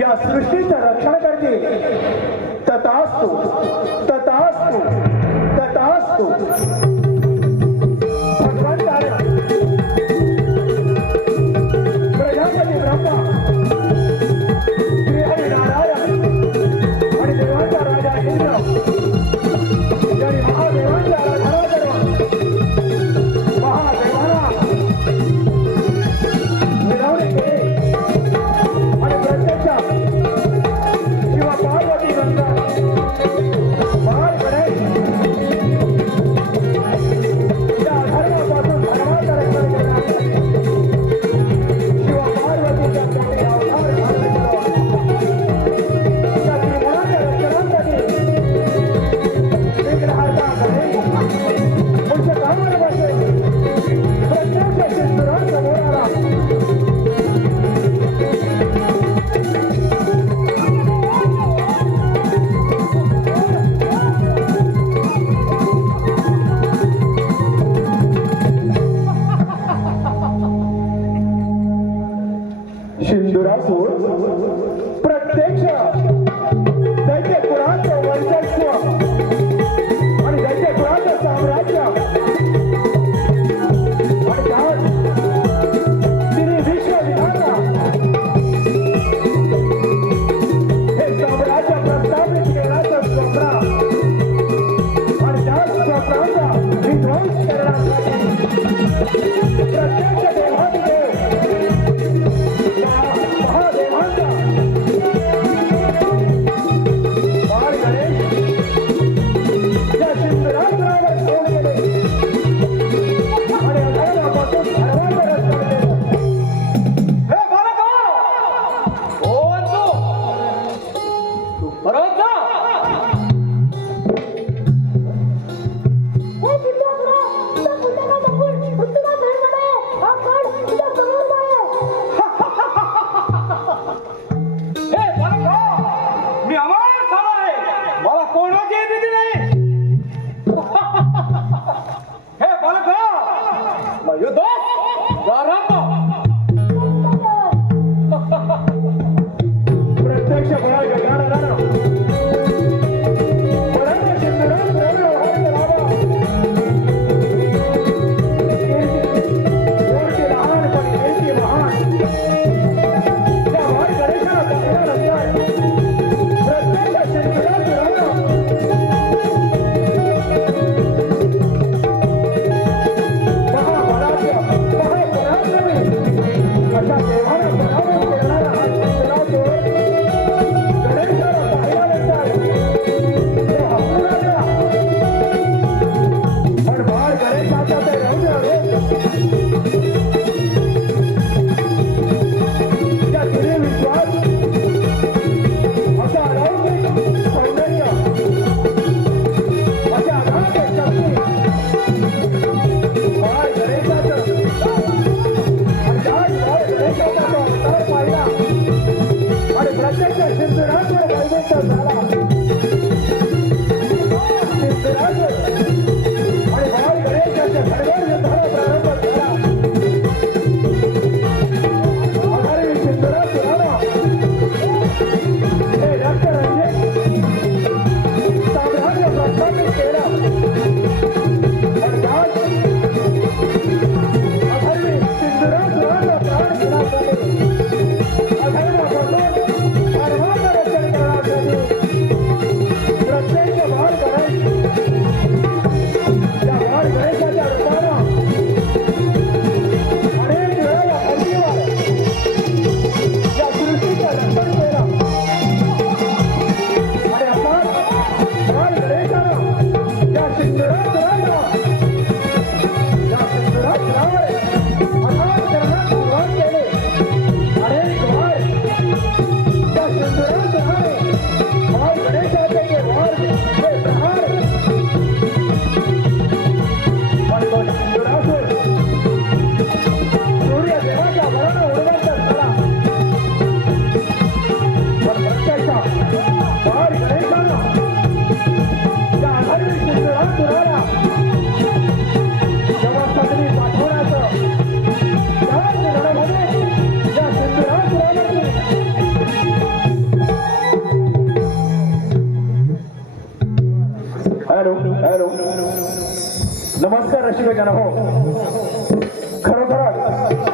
या सृष्टीचं रक्षण करतील. तथास्तु तथास्तु तथास्तु. भगवंताने प्रजापती ब्रह्मा श्रीहरी नारायण आणि देवांचा राजा इंद्र यांनी महादेवांच्या आराधना करून महादेवाला मिळवणे केले आणि प्रत्यक्षात शिव पार्वती नंतर बाळ गणेश या धर्मापासून धर्मांतर करण्यासाठी शिव पार्वतीच्या पोटी अवतार धारण करून त्या त्रिगुणाच्या रक्षणासाठी विग्रहाचा गणेश मुख्य कामाला बसेल. प्रत्यक्ष सिंधुरासमोर आला. सिंधुरासूर प्रत्यक्ष दैत्यकुळाचं वर्चस्व आणि दैत्यकुळाचं साम्राज्य आणि त्यात तिने विश्वविधाता हे साम्राज्य प्रस्थापित केल्याचं स्वप्न आणि त्याच स्वप्नाचा विध्वंस करण्यासाठी प्रत्यक्ष देवाधिदेव महादेवांचा बाळ गणेश या सिंधुरासुरावर तोड केले आणि अधर्मापासून धर्मांतर केले. हे बालका! कोण तू? परत जा. हे बालका! मी अमर झालो आहे. मला कोणाची भीती नाही. हे बालका! मग युद्ध प्रारंभ. प्रत्यक्ष बळा गजाननानं परम सिंधुरासुरावर व्यवहार करावा. कीर्ती लहान पण कीर्ती महान. त्या बाळ गणेशाला पाहिल्यानंतर प्रत्यक्ष सिंधुरासुरानं महाबलाढ्य महापराक्रमी अशा देवानं पराभव करणारा हा सिंधुरासूर झाला सिद्धराज आणि बाळ गणेशाच्या खडगावर युद्धाला प्रारंभ झाला आधारी सिद्धराज राणा हे रक्तरंजित साम्राज्य प्रस्थापित केलं पण आज आधारी सिद्धराज राणा प्राण घेण्यासाठी धर्माचं रक्षण करण्यासाठी प्रत्येक बाळ गणेश त्या बाळ गणेशाच्या रूपानं अनेक वेळा अग्नीवर या सृष्टीचं रक्षण केलं आणि आता बाळ गणेशानं या सिद्धराज राणा अनाथ करण्यास सुरुवात केली अनेक वार त्या सिद्धराज राणे बाळ गणेशाचे जे वार ते प्रहार पण तो सिद्धरासूर सूर्यदेवाच्या वरानं उडवत झाला पण प्रत्यक्षात बाळ गणेशानं त्या आधारी सिद्धरासुराला जेव्हा पत्नी पाठवण्याचं त्याच घडामध्ये या सिद्धरासुरावरती हॅलो नमस्कार रसिक जन हो खरोखरच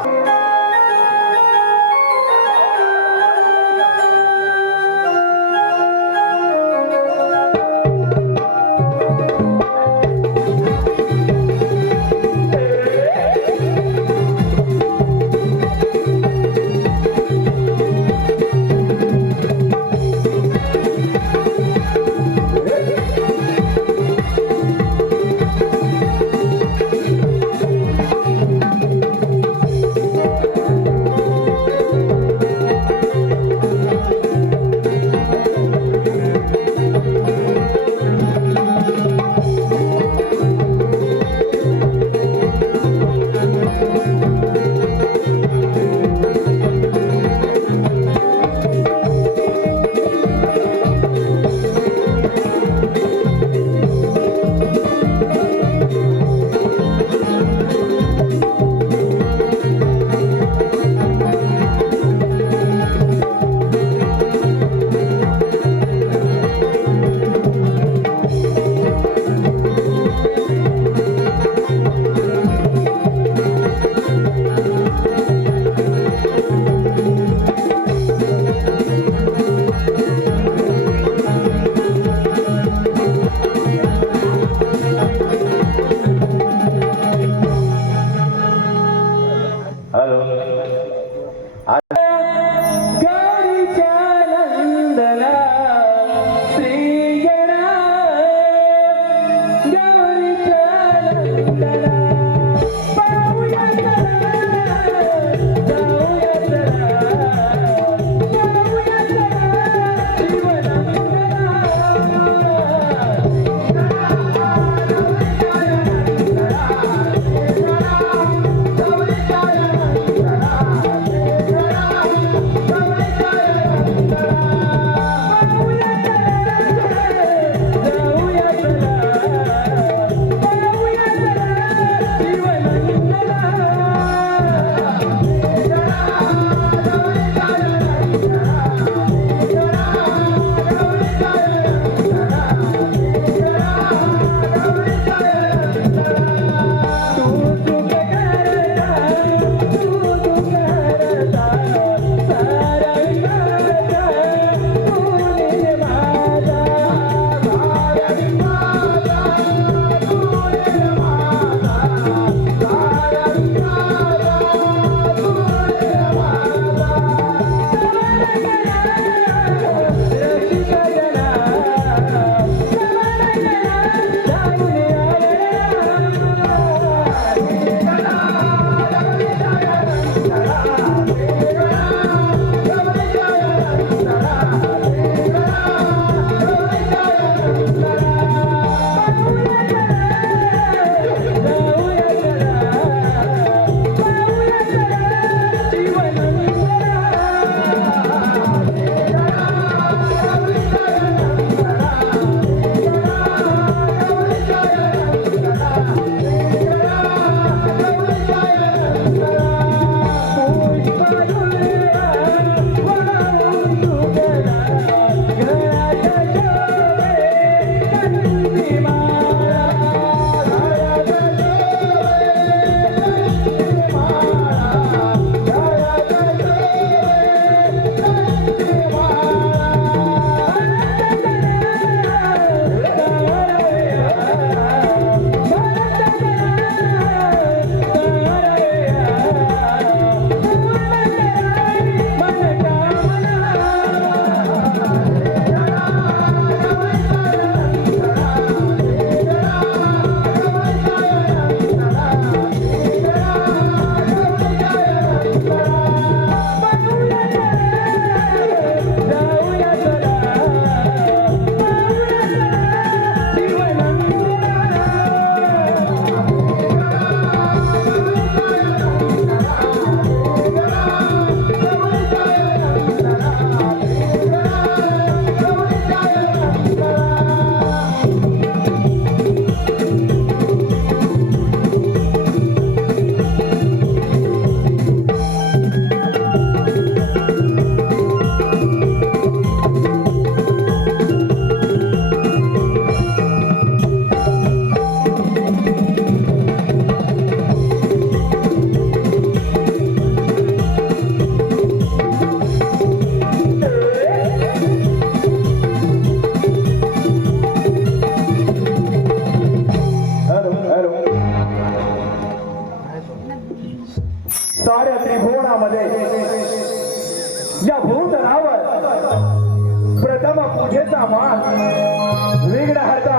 पूजेचा मान विघ्नहर्ता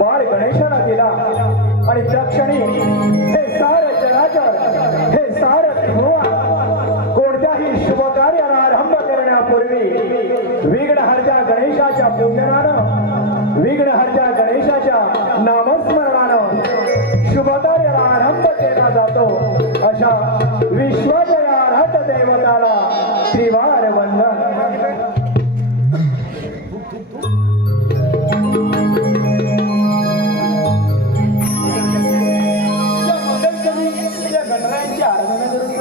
बाळ गणेशाला दिला आणि तक्षणी हे सार चराचर हे सार ध्रुवा कोणत्याही शुभ कार्याला आरंभ करण्यापूर्वी विघ्नहर्त्या गणेशाच्या पूजनानं विघ्नहर्त्या गणेशाच्या नामस्मरणानं शुभ कार्याला आरंभ केला जातो. अशा विश्वजयार्हत देवताला त्रिवार वंदन. या गणरायांची आराधना करून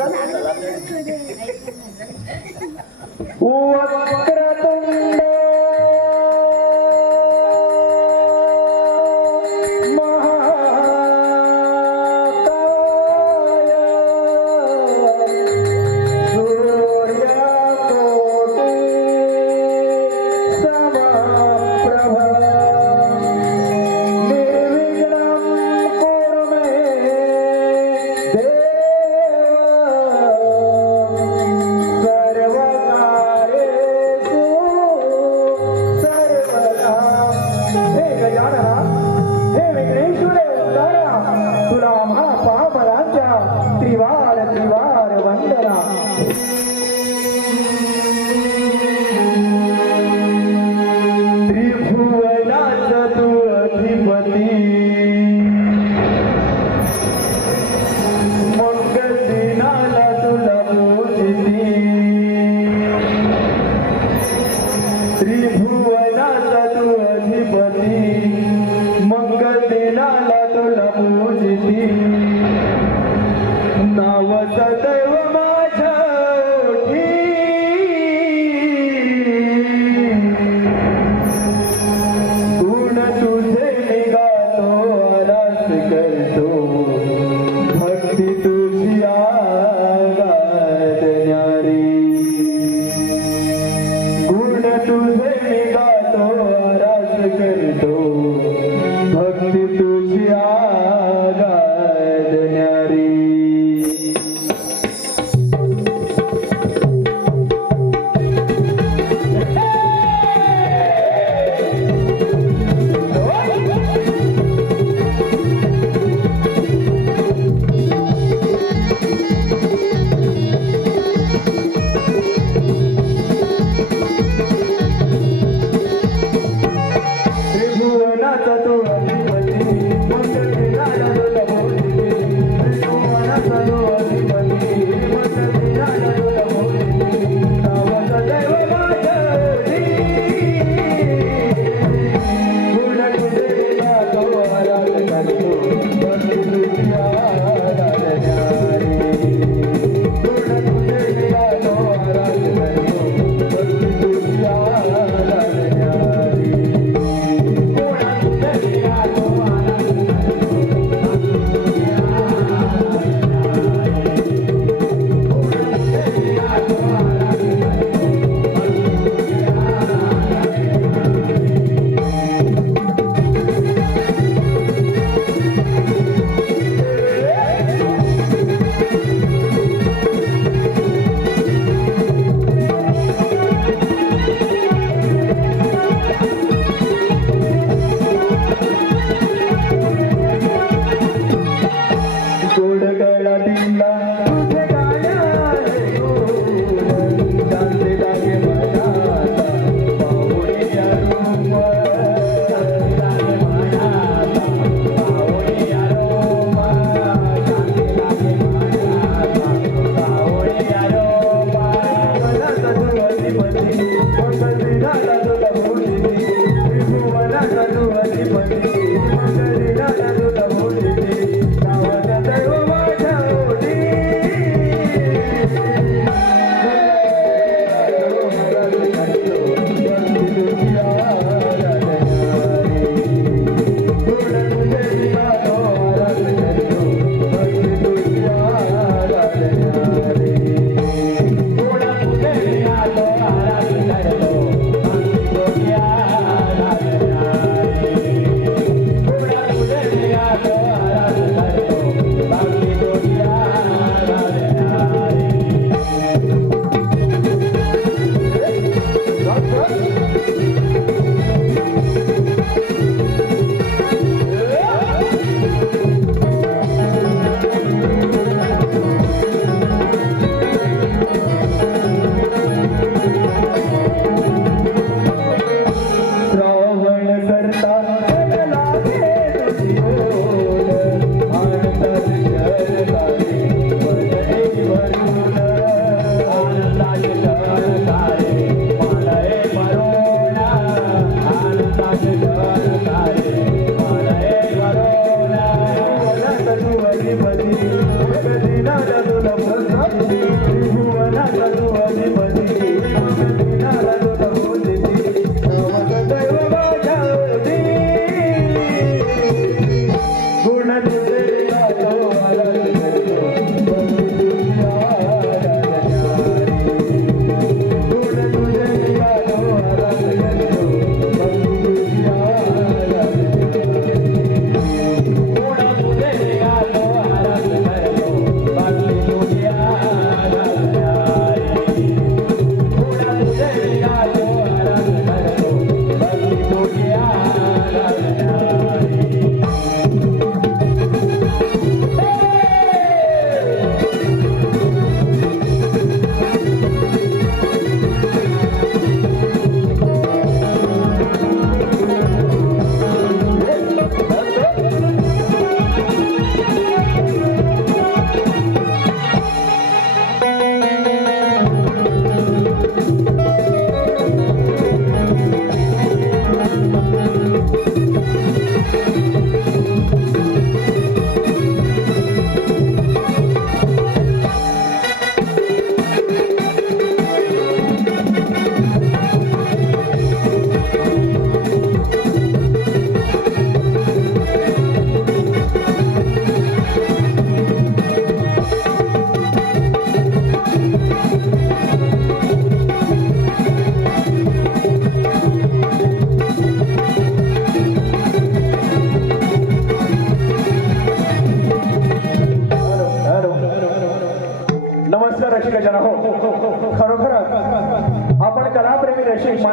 वक्रतुंड महाकाय सूर्यकोटि समप्रभ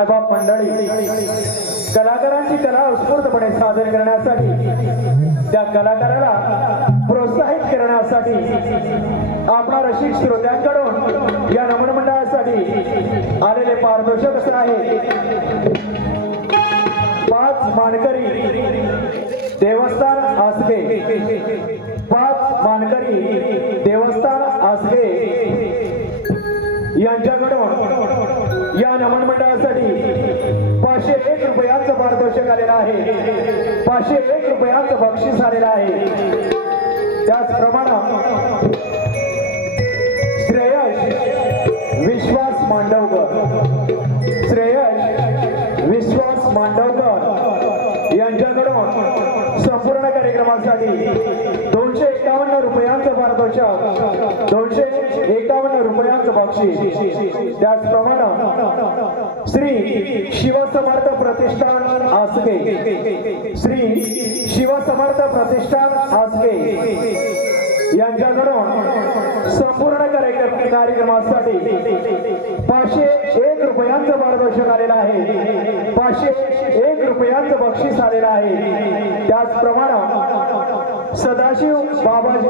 मायबाप मंडळी कलाकारांची कला उत्स्फूर्तपणे सादर करण्यासाठी त्या कलाकाराला प्रोत्साहित करण्यासाठी आपला रसिक श्रोत्यांकडून या नमन मंडळासाठी आलेले पारितोषिक असं आहे 5 मानकरी देवस्थान आसगे 5 मानकरी देवस्थान आसगे यांच्याकडून या नमन मंडळासाठी 501 रुपयांचं पारितोषिक आलेलं आहे 501 रुपयांचं बक्षीस आलेलं आहे त्याचप्रमाणे श्रेयश विश्वास मांडवकर यांच्याकडून संपूर्ण कार्यक्रमासाठी 251 रुपयांचं पारितोषिक 251 रुपयांचं बक्षीस त्याचप्रमाणे श्री शिवसमर्थ प्रतिष्ठान आसगे यांच्याकडून संपूर्ण कार्यक्रमासाठी 501 रुपयांचं पारितोषिक आलेलं आहे 501 रुपयांचं बक्षीस आलेलं आहे त्याचप्रमाणे सदाशिव बाबाजी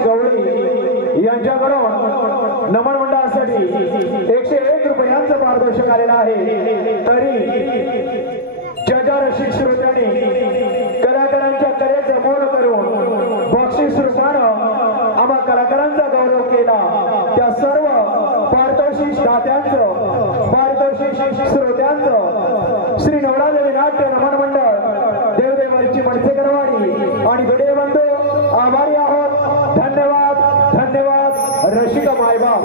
गवळी यांच्याकडून नमन मंडळासाठी 101 रुपयांचं पारितोषिक आलेलं आहे तरी ज्या रसिक श्रोत्यांनी कलाकारांच्या कलेचं मौन करून बक्षीस रूपानं आम्हा कलाकारांचा गौरव केला त्या सर्व पारितोषिक दात्यांचं पारितोषिक श्रोत्यांचं श्री नवरादेवी नाट्य नमन मंडळ देवदेवाची मनसेकरवाडी आणि भिडे बंधू आभारी आहोत धन्यवाद रसिक मायबाप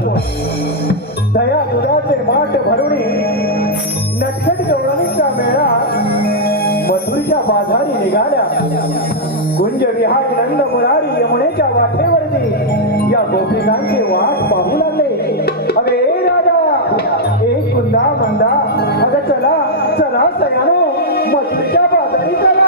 नको. दया दुधाचे माठ भरुणी नटखट गवळणीच्या मेळा मथुरच्या बाजारी निघाल्या. गुंज विहार नंद मुरारी यमुनेच्या वाटेवरती या गोपिकांची वाट पाहू लागले. अगे राजा एक कुंदा मंदा, अगं चला चला सयानो मथुरच्या बाजारी चला.